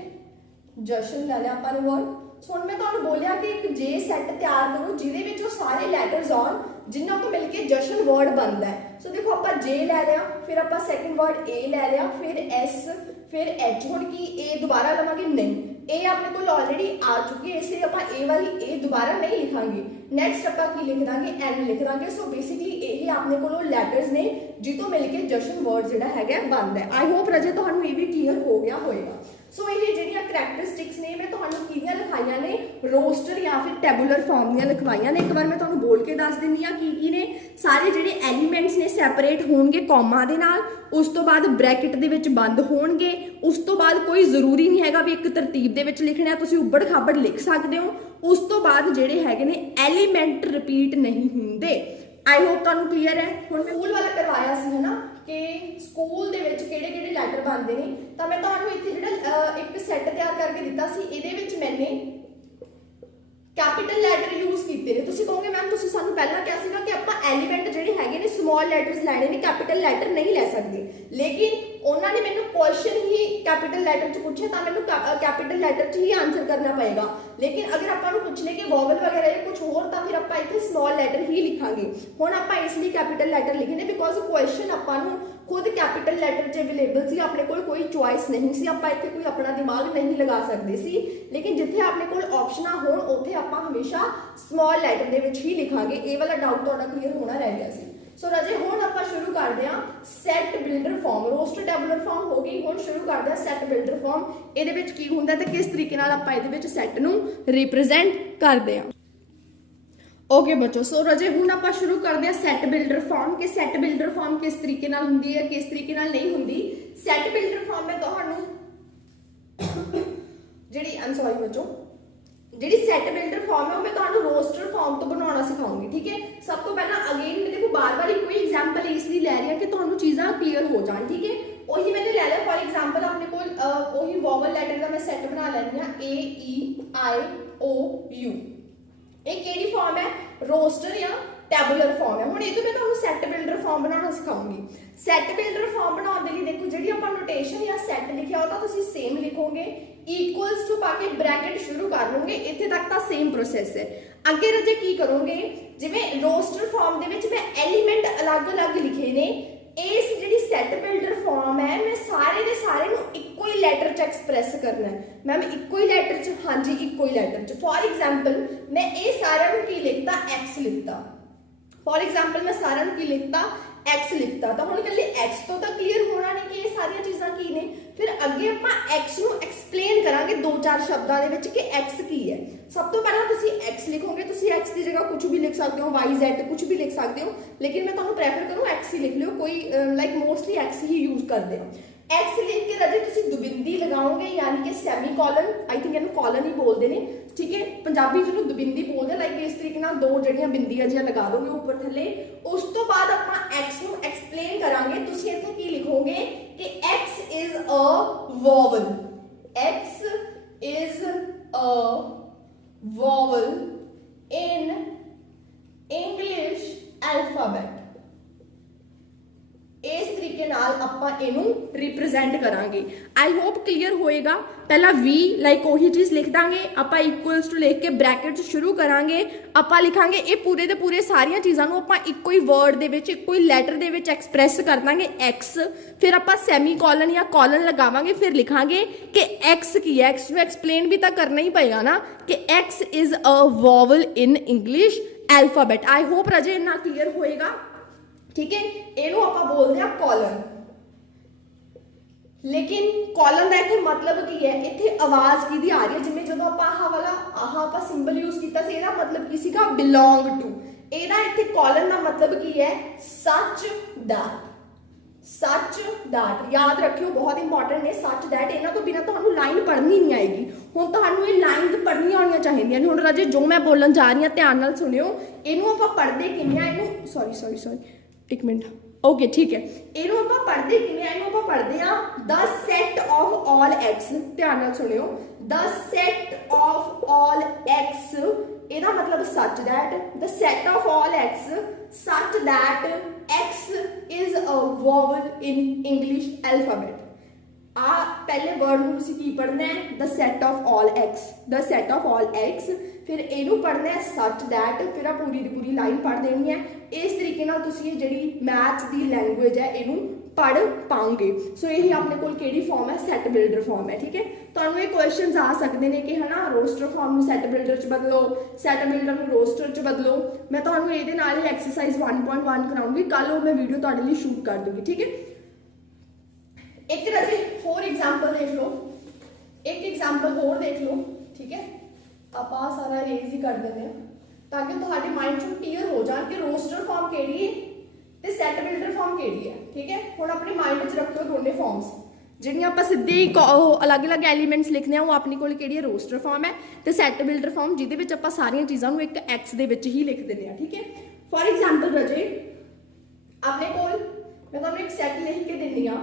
ਜਸ਼ਨ ਲੈ ਲਿਆ ਆਪਾਂ ਨੇ ਵਰਡ। ਸੋ ਹੁਣ ਮੈਂ ਤੁਹਾਨੂੰ ਬੋਲਿਆ ਕਿ ਇੱਕ ਜੇ ਸੈੱਟ ਤਿਆਰ ਕਰੋ ਜਿਹਦੇ ਵਿੱਚ ਉਹ ਸਾਰੇ ਲੈਟਰਸ ਆਉਣ ਜਿਨ੍ਹਾਂ ਤੋਂ ਮਿਲ ਕੇ ਜਸ਼ਨ ਵਰਡ ਬਣਦਾ ਹੈ। ਸੋ ਦੇਖੋ ਆਪਾਂ ਜੇ ਲੈ ਲਿਆ, ਫਿਰ ਆਪਾਂ ਸੈਕਿੰਡ ਵਰਡ ਏ ਲੈ ਲਿਆ, ਫਿਰ ਐਸ, ਫਿਰ ਐਚ। ਹੁਣ ਕੀ ਏ ਦੁਬਾਰਾ ਲਵਾਂਗੇ, ਨਹੀਂ, ਇਹ ਆਪਣੇ ਕੋਲ ਆਲਰੇਡੀ ਆ ਚੁੱਕੀ ਹੈ, ਇਸ ਲਈ ਆਪਾਂ ਏ ਵਾਲੀ ਏ ਦੁਬਾਰਾ ਨਹੀਂ ਲਿਖਾਂਗੇ। ਨੈਕਸਟ ਆਪਾਂ ਕੀ ਲਿਖ ਦਾਂਗੇ, ਐਨ ਲਿਖ ਦਾਂਗੇ। ਸੋ ਬੇਸਿਕਲੀ ਇਹ ਆਪਣੇ ਕੋਲ ਲੈਟਰਸ ਨੇ ਜਿੱਥੋਂ ਮਿਲ ਕੇ ਜਸ਼ਨ ਵਰਡ ਜਿਹੜਾ ਹੈਗਾ ਬਣਦਾ ਹੈ। ਆਈ ਹੋਪ ਰਾਜੇ ਤੁਹਾਨੂੰ ਇਹ ਵੀ ਕਲੀਅਰ ਹੋ ਗਿਆ ਹੋਏਗਾ। ਸੋ ਇਹ ਜਿਹੜੀਆਂ ਕਰੈਕਟਰਿਸਟਿਕਸ ਨੇ ਮੈਂ ਤੁਹਾਨੂੰ ਕਿਹਦੀਆਂ ਲਿਖਾਈਆਂ ਨੇ, ਰੋਸਟਰ ਜਾਂ ਫਿਰ ਟੈਬੂਲਰ ਫਾਰਮ ਦੀਆਂ ਲਿਖਵਾਈਆਂ ਨੇ। ਇੱਕ ਵਾਰ ਮੈਂ ਤੁਹਾਨੂੰ ਬੋਲ ਕੇ ਦੱਸ ਦਿੰਦੀ ਹਾਂ ਕੀ ਨੇ। ਸਾਰੇ ਜਿਹੜੇ ਐਲੀਮੈਂਟਸ ਨੇ ਸੈਪਰੇਟ ਹੋਣਗੇ ਕੌਮਾ ਦੇ ਨਾਲ, ਉਸ ਤੋਂ ਬਾਅਦ ਬ੍ਰੈਕਟ ਦੇ ਵਿੱਚ ਬੰਦ ਹੋਣਗੇ, ਉਸ ਤੋਂ ਬਾਅਦ ਕੋਈ ਜ਼ਰੂਰੀ ਨਹੀਂ ਹੈਗਾ ਵੀ ਇੱਕ ਤਰਤੀਬ ਦੇ ਵਿੱਚ ਲਿਖਣਾ, ਤੁਸੀਂ ਉੱਬੜ ਖਾਬੜ ਲਿਖ ਸਕਦੇ ਹੋ। ਉਸ ਤੋਂ ਬਾਅਦ ਜਿਹੜੇ ਹੈਗੇ ਨੇ ਐਲੀਮੈਂਟ ਰਿਪੀਟ ਨਹੀਂ ਹੁੰਦੇ। ਆਈ ਹੋਪ ਤੁਹਾਨੂੰ ਕਲੀਅਰ ਹੈ। ਹੁਣ ਮੈਂ ਸਕੂਲ ਵਾਲਾ ਕਰਵਾਇਆ ਸੀ ਹੈ ਨਾ ਕਿ ਸਕੂਲ ਦੇ ਵਿੱਚ ਕਿਹੜੇ ਕਿਹੜੇ ਲੈਟਰ ਬਣਦੇ ਨੇ, ਤਾਂ ਮੈਂ ਤੁਹਾਨੂੰ ਇੱਥੇ ਜਿਹੜਾ ਇੱਕ ਸੈੱਟ ਤਿਆਰ ਕਰਕੇ ਦਿੱਤਾ ਸੀ, ਇਹਦੇ ਵਿੱਚ ਮੈਨੇ कैपिटल लैटर यूज किए ने। तुसीं कहोगे मैम तुसीं सानूं पहलां क्या सीगा कि आपां एलीमेंट जिहड़े हैगे ने स्मॉल लैटर्स लैणे ने, कैपिटल लैटर नहीं लै सकदे, लेकिन उन्होंने मैनूं क्वेश्चन ही कैपिटल लैटर च पूछे तो मैनूं कैपिटल लैटर च ही आंसर करना पएगा। लेकिन अगर आपां नूं पुछ ले कि वॉवल वगैरह या कुछ होर तो फिर आपां इत्थे स्मॉल लैटर ही लिखांगे। हुण आपां इसलिए कैपिटल लैटर लिखे ने बिकॉज क्वेश्चन आपां नूं खुद कैपिटल लैटर च अवेलेबल सी, अपने कोल कोई चॉइस नहीं सी, आपां इत्थे कोई अपना दिमाग नहीं लगा सकदे सी। लेकिन जिथे अपने कोल ऑप्शनां होण उत्थे आपां हमेशा स्मॉल लैटर दे विच ही लिखांगे। ये वाला डाउट तुहाडा क्लीयर होना रह गया सी। सो राजे हुण आपां शुरू करदे हां set builder form. Roster tabular form हो गई, हुण शुरू करदे हां सैट बिल्डर फॉर्म। इहदे विच की हुंदा ते किस तरीके नाल आपां इहदे विच सैट नूं रिप्रेजेंट करदे हां। ओके बच्चों, सो रजे हुण आपां शुरू करदे हां सैट बिल्डर फॉर्म कि सैट बिल्डर फॉर्म किस तरीके नाल हुंदी है, किस तरीके नाल नहीं हुंदी। सैट बिल्डर फॉर्म में तुहानूं जिहड़ी सॉरी बच्चों जिहड़ी सैट बिल्डर फॉर्म है मैं तुहानूं रोस्टर फॉर्म तो बनाउणा सिखाऊंगी, ठीक है। सब तो पहला अगेन मैं देखो बार बार कोई एग्जाम्पल इसलिए लै रही है कि तुहानूं चीज़ां क्लीयर हो जाण, ठीक है। ਉਹੀ मैंने ले लिया फॉर एग्जाम्पल अपने कोल ਉਹੀ वॉवल लैटर का मैं सैट बना लैनी हां A E I O U। ਇਹ ਕਿਹੜੀ ਫਾਰਮ ਹੈ, ਰੋਸਟਰ ਜਾਂ ਟੈਬੂਲਰ ਫਾਰਮ ਹੈ। ਹੁਣ ਇਹ ਤੋਂ ਮੈਂ ਤੁਹਾਨੂੰ ਸੈਟ ਬਿਲਡਰ ਫਾਰਮ ਬਣਾਉਣਾ ਸਿਖਾਉਂਗੀ। ਸੈਟ ਬਿਲਡਰ ਫਾਰਮ ਬਣਾਉਣ ਦੇ ਲਈ ਦੇਖੋ ਜਿਹੜੀ ਆਪਾਂ ਨੋਟੇਸ਼ਨ ਜਾਂ ਸੈਟ ਲਿਖਿਆ ਉਹ ਤਾਂ ਤੁਸੀਂ ਸੇਮ ਲਿਖੋਗੇ, ਇਕੁਅਲਸ ਟੂ ਪਾ ਕੇ ਬ੍ਰੈਕਟ ਸ਼ੁਰੂ ਕਰ ਲਓਗੇ, ਇੱਥੇ ਤੱਕ ਤਾਂ ਸੇਮ ਪ੍ਰੋਸੈਸ ਹੈ। ਅੱਗੇ ਰਾਜੇ ਕੀ ਕਰੋਗੇ, ਜਿਵੇਂ ਰੋਸਟਰ ਫਾਰਮ ਦੇ ਵਿੱਚ ਮੈਂ ਐਲੀਮੈਂਟ ਅਲੱਗ-ਅਲੱਗ ਲਿਖੇ ਨੇ, ਇਸ ਜਿਹੜੀ ਸੈਟ ਬਿਲਡਰ ਫਾਰਮ ਹੈ ਮੈਂ ਸਾਰੇ ਦੇ ਸਾਰੇ ਨੂੰ ਇੱਕੋ ਹੀ ਲੈਟਰ 'ਚ ਐਕਸਪ੍ਰੈਸ ਕਰਨਾ ਹੈ। ਮੈਮ ਇੱਕੋ ਹੀ ਲੈਟਰ 'ਚ? ਹਾਂਜੀ ਇੱਕੋ ਹੀ ਲੈਟਰ 'ਚ। ਫॉर एग्जांपल ਮੈਂ ਇਹ ਸਾਰਿਆਂ ਨੂੰ ਕੀ ਲਿਖਤਾ, x ਲਿਖਤਾ। फॉर एग्जाम्पल मैं सारा की लिखता x लिखता, तो हम कल x तो क्लीयर होना नहीं कि ये सारी चीज़ां की ने। फिर अगे आप x नू एक्सप्लेन करांगे 2-4 शब्दों दे विच कि x की है। सब तो पहला तुसी x लिखोगे, तुसी x की जगह कुछ भी लिख सकते हो, y z कुछ भी लिख सकते हो, लेकिन मैं तुहानू प्रेफर करूँ x ही लिख लो। कोई लाइक मोस्टली x ही यूज करते हो। एक्स लिख के राजे तुसी दुबिंदी लगाओगे यानी कि सैमी कॉलन, आई थिंक इहनू कॉलन ही बोलते हैं, ठीक है। पंजाबी जिन्होंने दुबिंदी बोलते लाइक इस तरीके नाल 2 जड़ियां बिंदियां जिहां लगा दोगे ऊपर थल्ले। उस तो बाद आपां एक्स नू एक्सप्लेन करांगे। तुसी इत्थे की लिखोगे कि X is a vowel, x is a vowel in English alphabet. इस तरीके नाल आपां इहनू रिप्रेजेंट करांगे। आई होप क्लीयर होएगा। पहला वी लाइक वही चीज़ लिख देंगे, आपां इक्वल्स टू लिख के ब्रैकेट शुरू करांगे, आपां लिखांगे ये पूरे दे पूरे सारियां चीज़ां नू आपां इक्को ही वर्ड दे विच इक्को ही लैटर दे विच एक्सप्रैस कर देंगे एक्स। फिर आपां सैमी कॉलन या कॉलन लगावांगे, फिर लिखांगे कि एक्स की है। एक्स नू एक्सप्लेन भी तो करना ही पेगा ना कि X is a vowel in English alphabet. I hope Raje इन्ना क्लीयर होएगा, ठीक है। इनू आपां बोलते हैं कॉलन, लेकिन कॉलन का इत्थे मतलब की है, इत्थे आवाज़ की आ रही है। जिवें जदों आपां आह वाला आपां सिंबल यूज कीता सी, इहदा मतलब की सीगा बिलोंग टू। इहदा इत्थे कॉलन का मतलब की है सच दैट, सच दैट। याद रखियो बहुत इंपॉर्टेंट है सच दैट। इन्हां तो बिना तुहानूं लाइन पढ़नी नहीं आएगी। हुण तुहानूं ये लाइन पढ़नी आउणियां चाहीदियां ने। हुण राजे जो मैं बोलन जा रही हां ध्यान नाल सुणियो। इहनूं आपां पढ़दे किवें आ, इहनूं सॉरी एक मिनट, ओके ठीक है। इहनूं आपां पढ़दे किवें आ, इहनूं आपां पढ़दे आ the set of all x. ध्यान नाल सुणियो, the set of all x, इहदा मतलब such that, the set of all x such that x is a vowel in English alphabet. आ पहले वर्ड नूं तुसीं की पढ़ना है, the set of all x, the set of all x. फिर इनू पढ़ना है सच दैट, फिर आ पूरी दी पूरी लाइन पढ़ देनी है। इस तरीके नाल तुसीं जिहड़ी मैथ्स दी लैंगुएज है इनू पढ़ पाओगे। सो यही अपने कोल किहड़ी फॉर्म है, सैट बिल्डर फॉर्म है, ठीक है। तुहानूं ये क्वेश्चन आ सकते हैं कि है ना रोस्टर फॉर्म नूं सैट बिल्डर च बदलो, सैट बिल्डर नूं रोस्टर च बदलो। मैं तुहानूं इहदे नाल ही एक्सरसाइज 1.1 कराऊंगी, कल वो मैं वीडियो तुहाडे लई शूट कर दूंगी, ठीक है। एक राजे होर एग्जाम्पल देख लो, एक एग्जाम्पल होर देख लो, ठीक है। आप सारा इरेज ही कर देंगे ताकि तुम्हारे माइंड चो क्लीयर हो जाए कि रोस्टर फॉर्म केड़ी है ते सैट बिल्डर फॉर्म केड़ी है, ठीक है। हुण अपने माइंड च रखियो दोनों फॉर्म्स जिहड़ियां आपां सीधे ही अलग अलग एलीमेंट्स लिखने हैं, वो अपने कोल केड़ी है रोस्टर फॉर्म है, ते सैट बिल्डर फॉर्म जिहदे विच आपां सारियां चीज़ां नूं एक एक्स दे विच ही लिख दिंदे आ, ठीक है। फॉर एग्जाम्पल राजे अपने कोल मैं तुहानूं एक सैट लिख के दिंदी आ,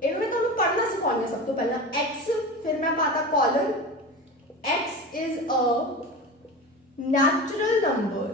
इहनूं मैं तुहानूं पढ़ना सिखाउंगी। सब तो पहला एक्स, फिर मैं पाता colon, x is a natural number,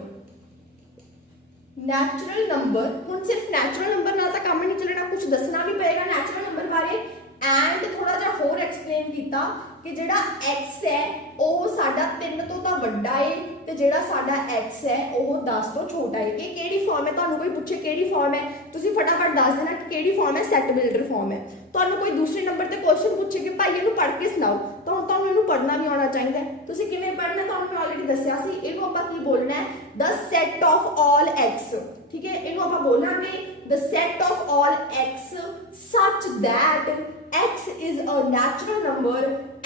natural number। हुण सिर्फ natural number नाल तां काम नहीं चलना, कुछ दसना भी पएगा natural number बारे। एंड थोड़ा जिहा होर एक्सप्लेन कीता कि जिहड़ा x है ਉਹ ਸਾਡਾ 3 ਤੋਂ ਤਾਂ ਵੱਡਾ ਹੈ ਤੇ ਜਿਹੜਾ ਸਾਡਾ x ਹੈ ਉਹ 10 ਤੋਂ ਛੋਟਾ ਹੈ। ਇਹ ਕਿਹੜੀ ਫਾਰਮ ਹੈ? ਤੁਹਾਨੂੰ ਕੋਈ ਪੁੱਛੇ ਕਿਹੜੀ ਫਾਰਮ ਹੈ, ਤੁਸੀਂ ਫਟਾਫਟ ਦੱਸ ਦੇਣਾ ਕਿ ਕਿਹੜੀ ਫਾਰਮ ਹੈ, ਸੈਟ ਬਿਲਡਰ ਫਾਰਮ ਹੈ। ਤੁਹਾਨੂੰ ਕੋਈ ਦੂਸਰੇ ਨੰਬਰ ਤੇ ਕੁਐਸਚਨ ਪੁੱਛੇ ਕਿ ਭਾਈ ਇਹਨੂੰ ਪੜ੍ਹ ਕੇ ਸੁਣਾਓ, ਤਾਂ ਤੁਹਾਨੂੰ ਇਹਨੂੰ ਪੜ੍ਹਨਾ ਵੀ ਆਉਣਾ ਚਾਹੀਦਾ ਹੈ। ਤੁਸੀਂ ਕਿਵੇਂ ਪੜ੍ਹਨਾ ਤੁਹਾਨੂੰ ਮੈਂ ਆਲਰੇਡੀ ਦੱਸਿਆ ਸੀ। ਇਹਨੂੰ ਆਪਾਂ ਕੀ ਬੋਲਣਾ ਹੈ, ਦ ਸੈਟ ਆਫ ਆਲ x, ਠੀਕ ਹੈ। ਇਹਨੂੰ ਆਪਾਂ ਬੋਲਾਂਗੇ ਦ ਸੈਟ ਆਫ ਆਲ x ਸੱਚ that x is a natural number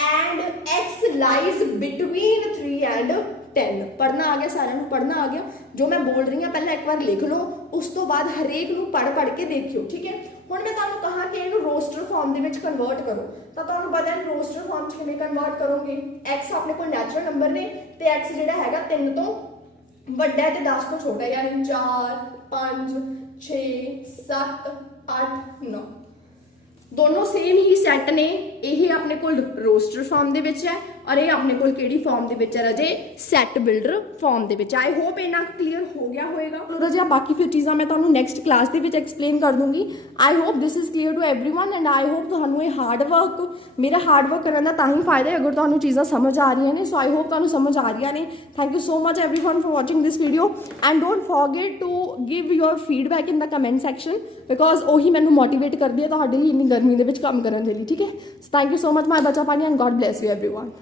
and x lies between 3 and 10। पढ़ना आ गया, सारे नूं पढ़ना आ गया। जो मैं बोल रही हूँ पहले एक बार लिख लो, उस तो बाद हरेक नूं पढ़ के देखियो, ठीक है। हुण मैं तुहानूं कहा कि इहनूं रोस्टर फॉर्म दे विच कन्वर्ट करो, तो तुहानूं पता है रोस्टर फॉर्म च किवें कन्वर्ट करोगे। x अपने कोल नैचुरल नंबर ने ते x जिहड़ा हैगा 3 तो वड्डा है ते 10 तो छोटा है, यानी 4 5 6 7 8 9 दोनों सेम ही सैट ने। यह अपने कोल रोस्टर फॉर्म दे विच है, ਔਰ ਇਹ ਆਪਣੇ ਕੋਲ ਕਿਹੜੀ ਫਾਰਮ ਦੇ ਵਿੱਚ ਹੈ ਰਾਜੇ, ਸੈਟ ਬਿਲਡਰ ਫਾਰਮ ਦੇ ਵਿੱਚ। ਆਈ ਹੋਪ ਇਹਨਾਂ ਕਲੀਅਰ ਹੋ ਗਿਆ ਹੋਏਗਾ ਰਾਜੇ। ਬਾਕੀ ਫਿਰ ਚੀਜ਼ਾਂ ਮੈਂ ਤੁਹਾਨੂੰ ਨੈਕਸਟ ਕਲਾਸ ਦੇ ਵਿੱਚ ਐਕਸਪਲੇਨ ਕਰ ਦੂੰਗੀ। I hope this is clear to everyone and I hope ਤੁਹਾਨੂੰ ਇਹ ਹਾਰਡ ਵਰਕ, ਮੇਰਾ ਹਾਰਡ ਵਰਕ ਕਰਨ ਦਾ ਤਾਂ ਹੀ ਫਾਇਦਾ ਹੈ ਅਗਰ ਤੁਹਾਨੂੰ ਚੀਜ਼ਾਂ ਸਮਝ ਆ ਰਹੀਆਂ ਨੇ। ਸੋ ਆਈ ਹੋਪ ਤੁਹਾਨੂੰ ਸਮਝ ਆ ਰਹੀਆਂ ਨੇ। Thank you so much everyone for watching this video and don't forget to give your feedback in the comment section because ਉਹੀ ਮੈਨੂੰ ਮੋਟੀਵੇਟ ਕਰਦੀ ਹੈ ਤੁਹਾਡੇ ਲਈ ਇੰਨੀ ਗਰਮੀ ਦੇ ਵਿੱਚ ਕੰਮ ਕਰਨ ਦੇ ਲਈ। ਠੀਕ ਹੈ, ਥੈਂਕ ਯੂ ਸੋ ਮਚ ਮਾਈ ਬੱਚਾ ਪਾਣੀ and god bless you everyone.